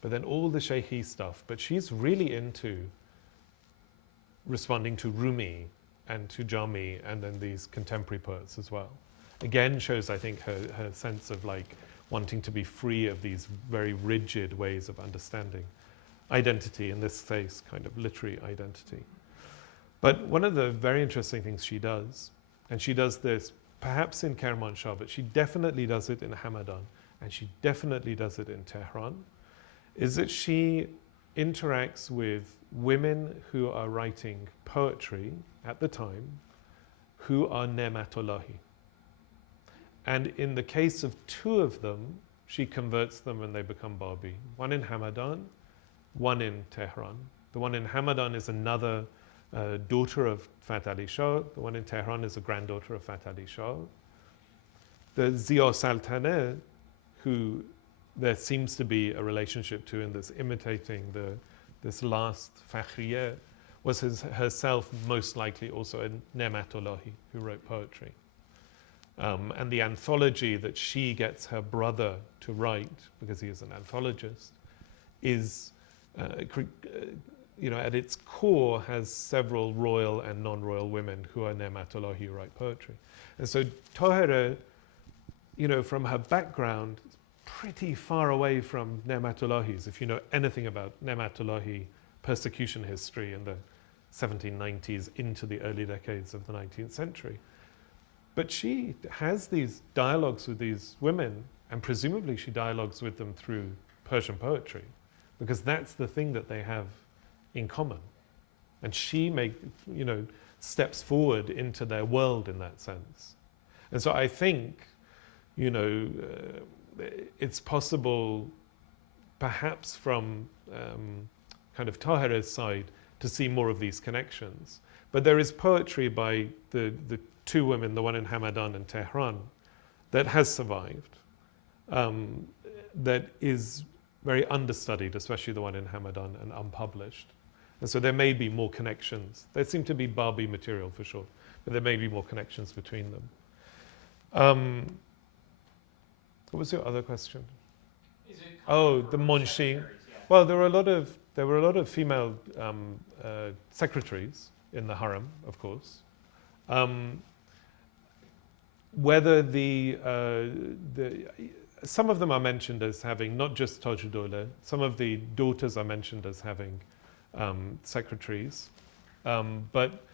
but then all the Shaykhi stuff, but she's really into responding to Rumi and to Jami and then these contemporary poets as well. Again, shows, I think, her sense of like wanting to be free of these very rigid ways of understanding identity, in this case, kind of literary identity. But one of the very interesting things she does, and she does this perhaps in Kermanshah, but she definitely does it in Hamadan, and she definitely does it in Tehran, is that she interacts with women who are writing poetry at the time who are Ne'matullahi. And in the case of two of them, she converts them and they become Babi. One in Hamadan, one in Tehran. The one in Hamadan is another daughter of Fath Ali Shah. The one in Tehran is a granddaughter of Fath Ali Shah. The Zia Saltaneh, who there seems to be a relationship to in this imitating this last Fakhriye, was herself most likely also a Ne'matullahi who wrote poetry. And the anthology that she gets her brother to write, because he is an anthologist, is, at its core has several royal and non-royal women who are Ne'matullahi who write poetry. And so Tahira, from her background, pretty far away from Ne'matullahis. If you know anything about Ne'matullahi persecution history in the 1790s into the early decades of the 19th century. But she has these dialogues with these women, and presumably she dialogues with them through Persian poetry, because that's the thing that they have in common. And she steps forward into their world in that sense. And so I think, it's possible, perhaps from kind of Tahira's side, to see more of these connections. But there is poetry by the two women, the one in Hamadan and Tehran, that has survived, that is very understudied, especially the one in Hamadan, and unpublished. And so there may be more connections. There seem to be Barbi material for sure, but there may be more connections between them. What was your other question? Oh, the Monshi. Well, there were a lot of female secretaries in the harem, of course. Whether some of them are mentioned as having not just Tajuddoleh, some of the daughters are mentioned as having secretaries, but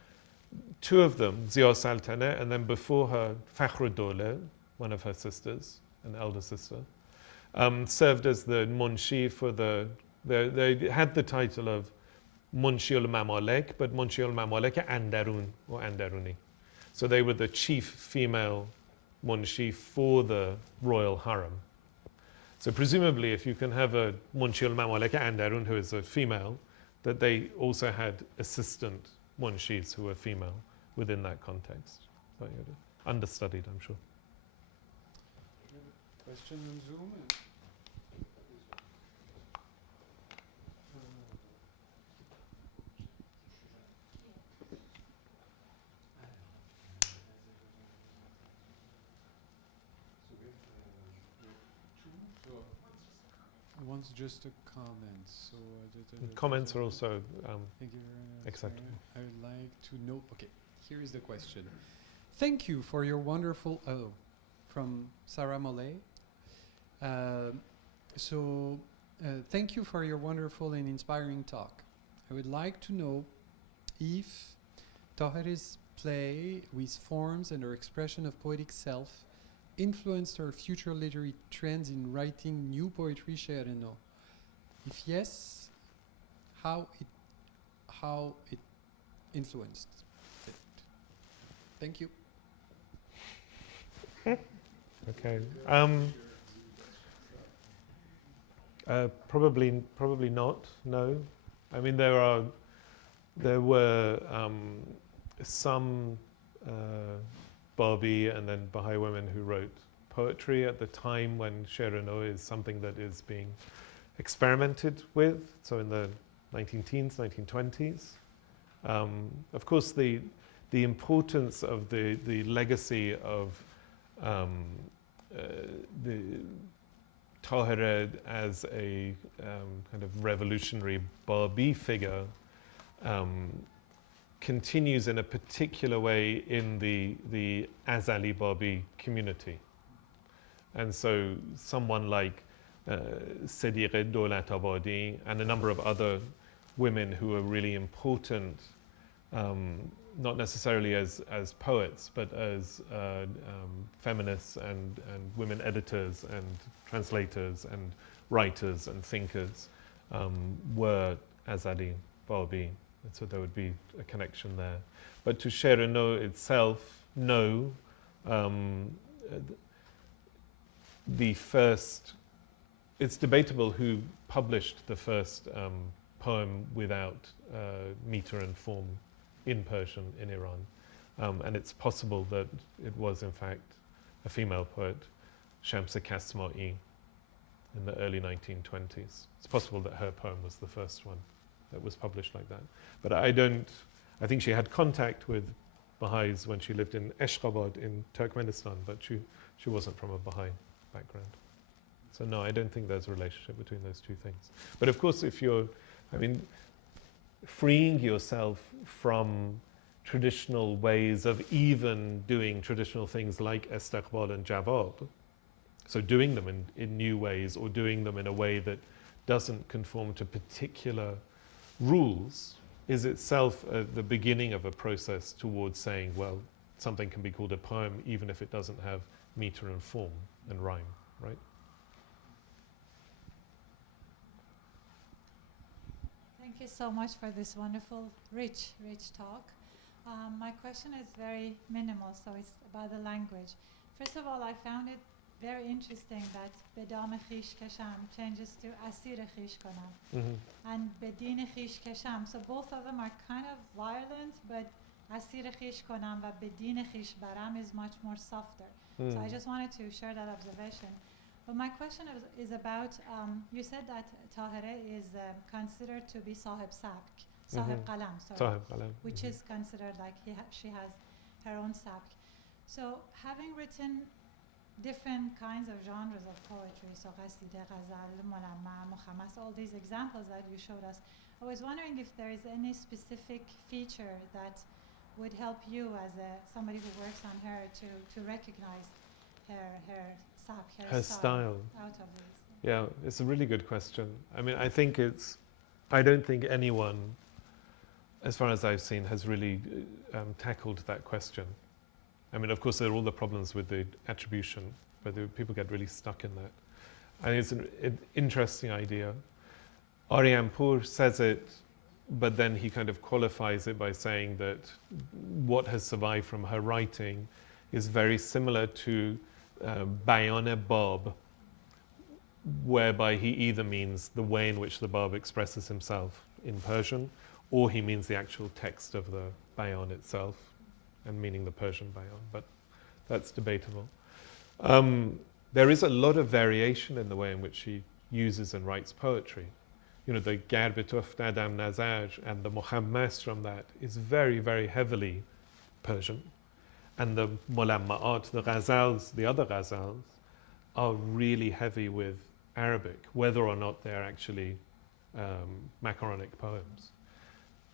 two of them, Ziya Saltaneh, and then before her, Fakhruddoleh, one of her sisters, an elder sister, served as the Munshi for they had the title of Munshi al-Mamalek, but Munshi al-Mamalek Andarun or Andaruni. So they were the chief female Munshi for the royal harem. So presumably if you can have a Munshi al-Mamalek Andarun who is a female, that they also had assistant Munshis who were female within that context. So understudied, I'm sure. Question on Zoom? One's just a comment. So Comments are also thank you very much. acceptable. I would like to know. Okay, here is the question. Thank you for your wonderful. From Sarah Mollet. Thank you for your wonderful and inspiring talk. I would like to know if Tahira's play with forms and her expression of poetic self influenced her future literary trends in writing new poetry, She'er-e-Nau. If yes, how it influenced it. Thank you. Okay. Probably not. No. I mean, there were some Barbi and then Baha'i women who wrote poetry at the time when She'er-e-Nau is something that is being experimented with. So in the 19-teens, 1920s. Of course, the importance of the legacy of the Tahira as a kind of revolutionary Barbi figure continues in a particular way in the Azali Barbi community. And so someone like Sadiqeh Dawlatabadi and a number of other women who are really important, not necessarily as poets, but as feminists and women editors and translators and writers and thinkers, were Azali Barbi. And so there would be a connection there. But to She'er-e-Nau itself, no. It's debatable who published the first poem without meter and form in Persian in Iran. And it's possible that it was in fact a female poet, Shamsa Kasma'i, in the early 1920s. It's possible that her poem was the first one that was published like that. But I think she had contact with Baha'is when she lived in Ashgabat in Turkmenistan, but she wasn't from a Baha'i background. So no, I don't think there's a relationship between those two things. But of course, freeing yourself from traditional ways of even doing traditional things like istiqbal and jawab, so doing them in new ways or doing them in a way that doesn't conform to particular rules, is itself the beginning of a process towards saying, well, something can be called a poem even if it doesn't have meter and form and rhyme, right? Thank you so much for this wonderful, rich talk. My question is very minimal, so it's about the language. First of all, I found it very interesting that Bedam khish kesham changes to Asir khish konam and Bedin khish kesham. So both of them are kind of violent, but Asir khish konam and Bedin khish baram is much more softer. So I just wanted to share that observation. But my question is about, you said that Tahira is considered to be Sahib Sabk, Sahib Qalam, sorry, Sahib Qalam. which is considered like she has her own sabk. So having written different kinds of genres of poetry, so qasida, ghazal, mulamma, mukhamas, all these examples that you showed us, I was wondering if there is any specific feature that would help you as somebody who works on her to recognize her sabk, her style out of this. Yeah, it's a really good question. I mean, I don't think anyone, as far as I've seen, has really tackled that question. I mean, of course, there are all the problems with the attribution, but people get really stuck in that. I think it's an interesting idea. Aryanpur says it, but then he kind of qualifies it by saying that what has survived from her writing is very similar to Bayan-e-Bab, whereby he either means the way in which the Bab expresses himself in Persian, or he means the actual text of the Bayan itself, and meaning the Persian Bayan, but that's debatable. There is a lot of variation in the way in which he uses and writes poetry. You know, the Garbetuf Nadam Nazaj and the Muhammas from that is very, very heavily Persian. And the Mulamma'at, the ghazals, the other ghazals, are really heavy with Arabic, whether or not they're actually macaronic poems.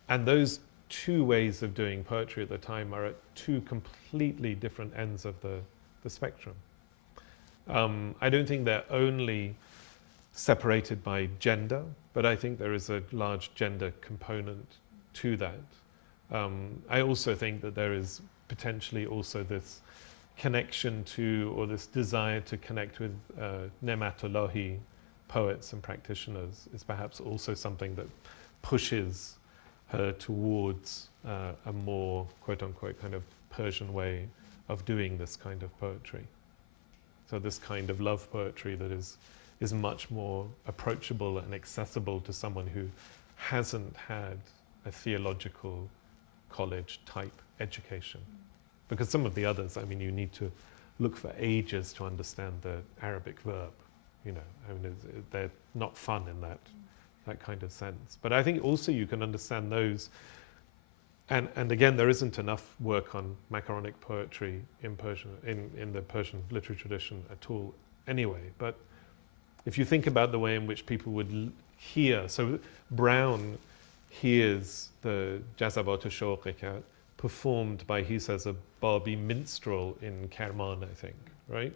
And those two ways of doing poetry at the time are at two completely different ends of the spectrum. I don't think they're only separated by gender, but I think there is a large gender component to that. I also think that there is potentially also this connection to, or this desire to connect with Ne'matullahi poets and practitioners is perhaps also something that pushes her towards a more quote-unquote kind of Persian way of doing this kind of poetry. So this kind of love poetry that is much more approachable and accessible to someone who hasn't had a theological college type education. Because some of the others, I mean, you need to look for ages to understand the Arabic verb. You know, I mean, they're not fun in that kind of sense. But I think also you can understand those. And again, there isn't enough work on macaronic poetry in Persian, in the Persian literary tradition at all anyway. But if you think about the way in which people would hear, so Brown hears the Jazabat al-Shawqikat performed by, he says, a Babi minstrel in Kerman, I think, right?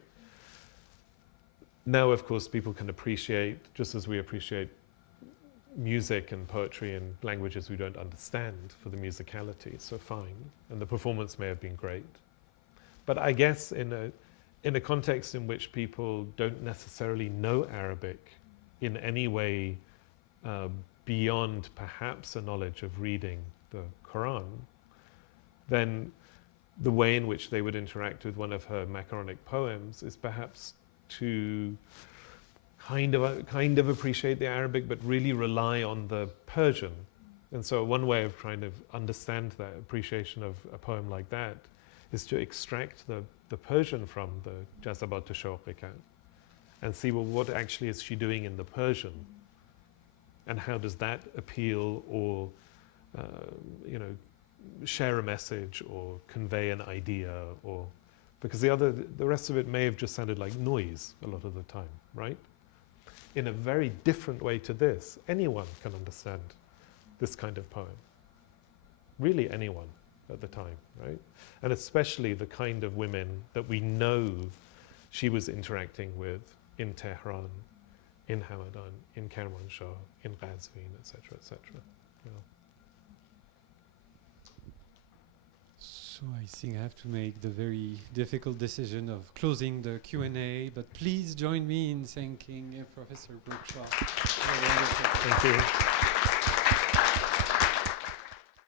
Now, of course, people can appreciate, just as we appreciate music and poetry in languages we don't understand for the musicality, so fine. And the performance may have been great. But I guess in a context in which people don't necessarily know Arabic in any way beyond perhaps a knowledge of reading the Quran, then the way in which they would interact with one of her macaronic poems is perhaps to kind of appreciate the Arabic, but really rely on the Persian. And so one way of trying to understand that appreciation of a poem like that is to extract the Persian from the Jazabat al-Shawqikat and see, well, what actually is she doing in the Persian? And how does that appeal or, you know, share a message or convey an idea, or because the rest of it may have just sounded like noise a lot of the time, right? In a very different way to this, anyone can understand this kind of poem. Really anyone at the time, right? And especially the kind of women that we know she was interacting with in Tehran, in Hamadan, in Kermanshah, in Qazvin, etc., etc. You know. So I think I have to make the very difficult decision of closing the Q&A, but please join me in thanking Professor Brookshaw. Thank you.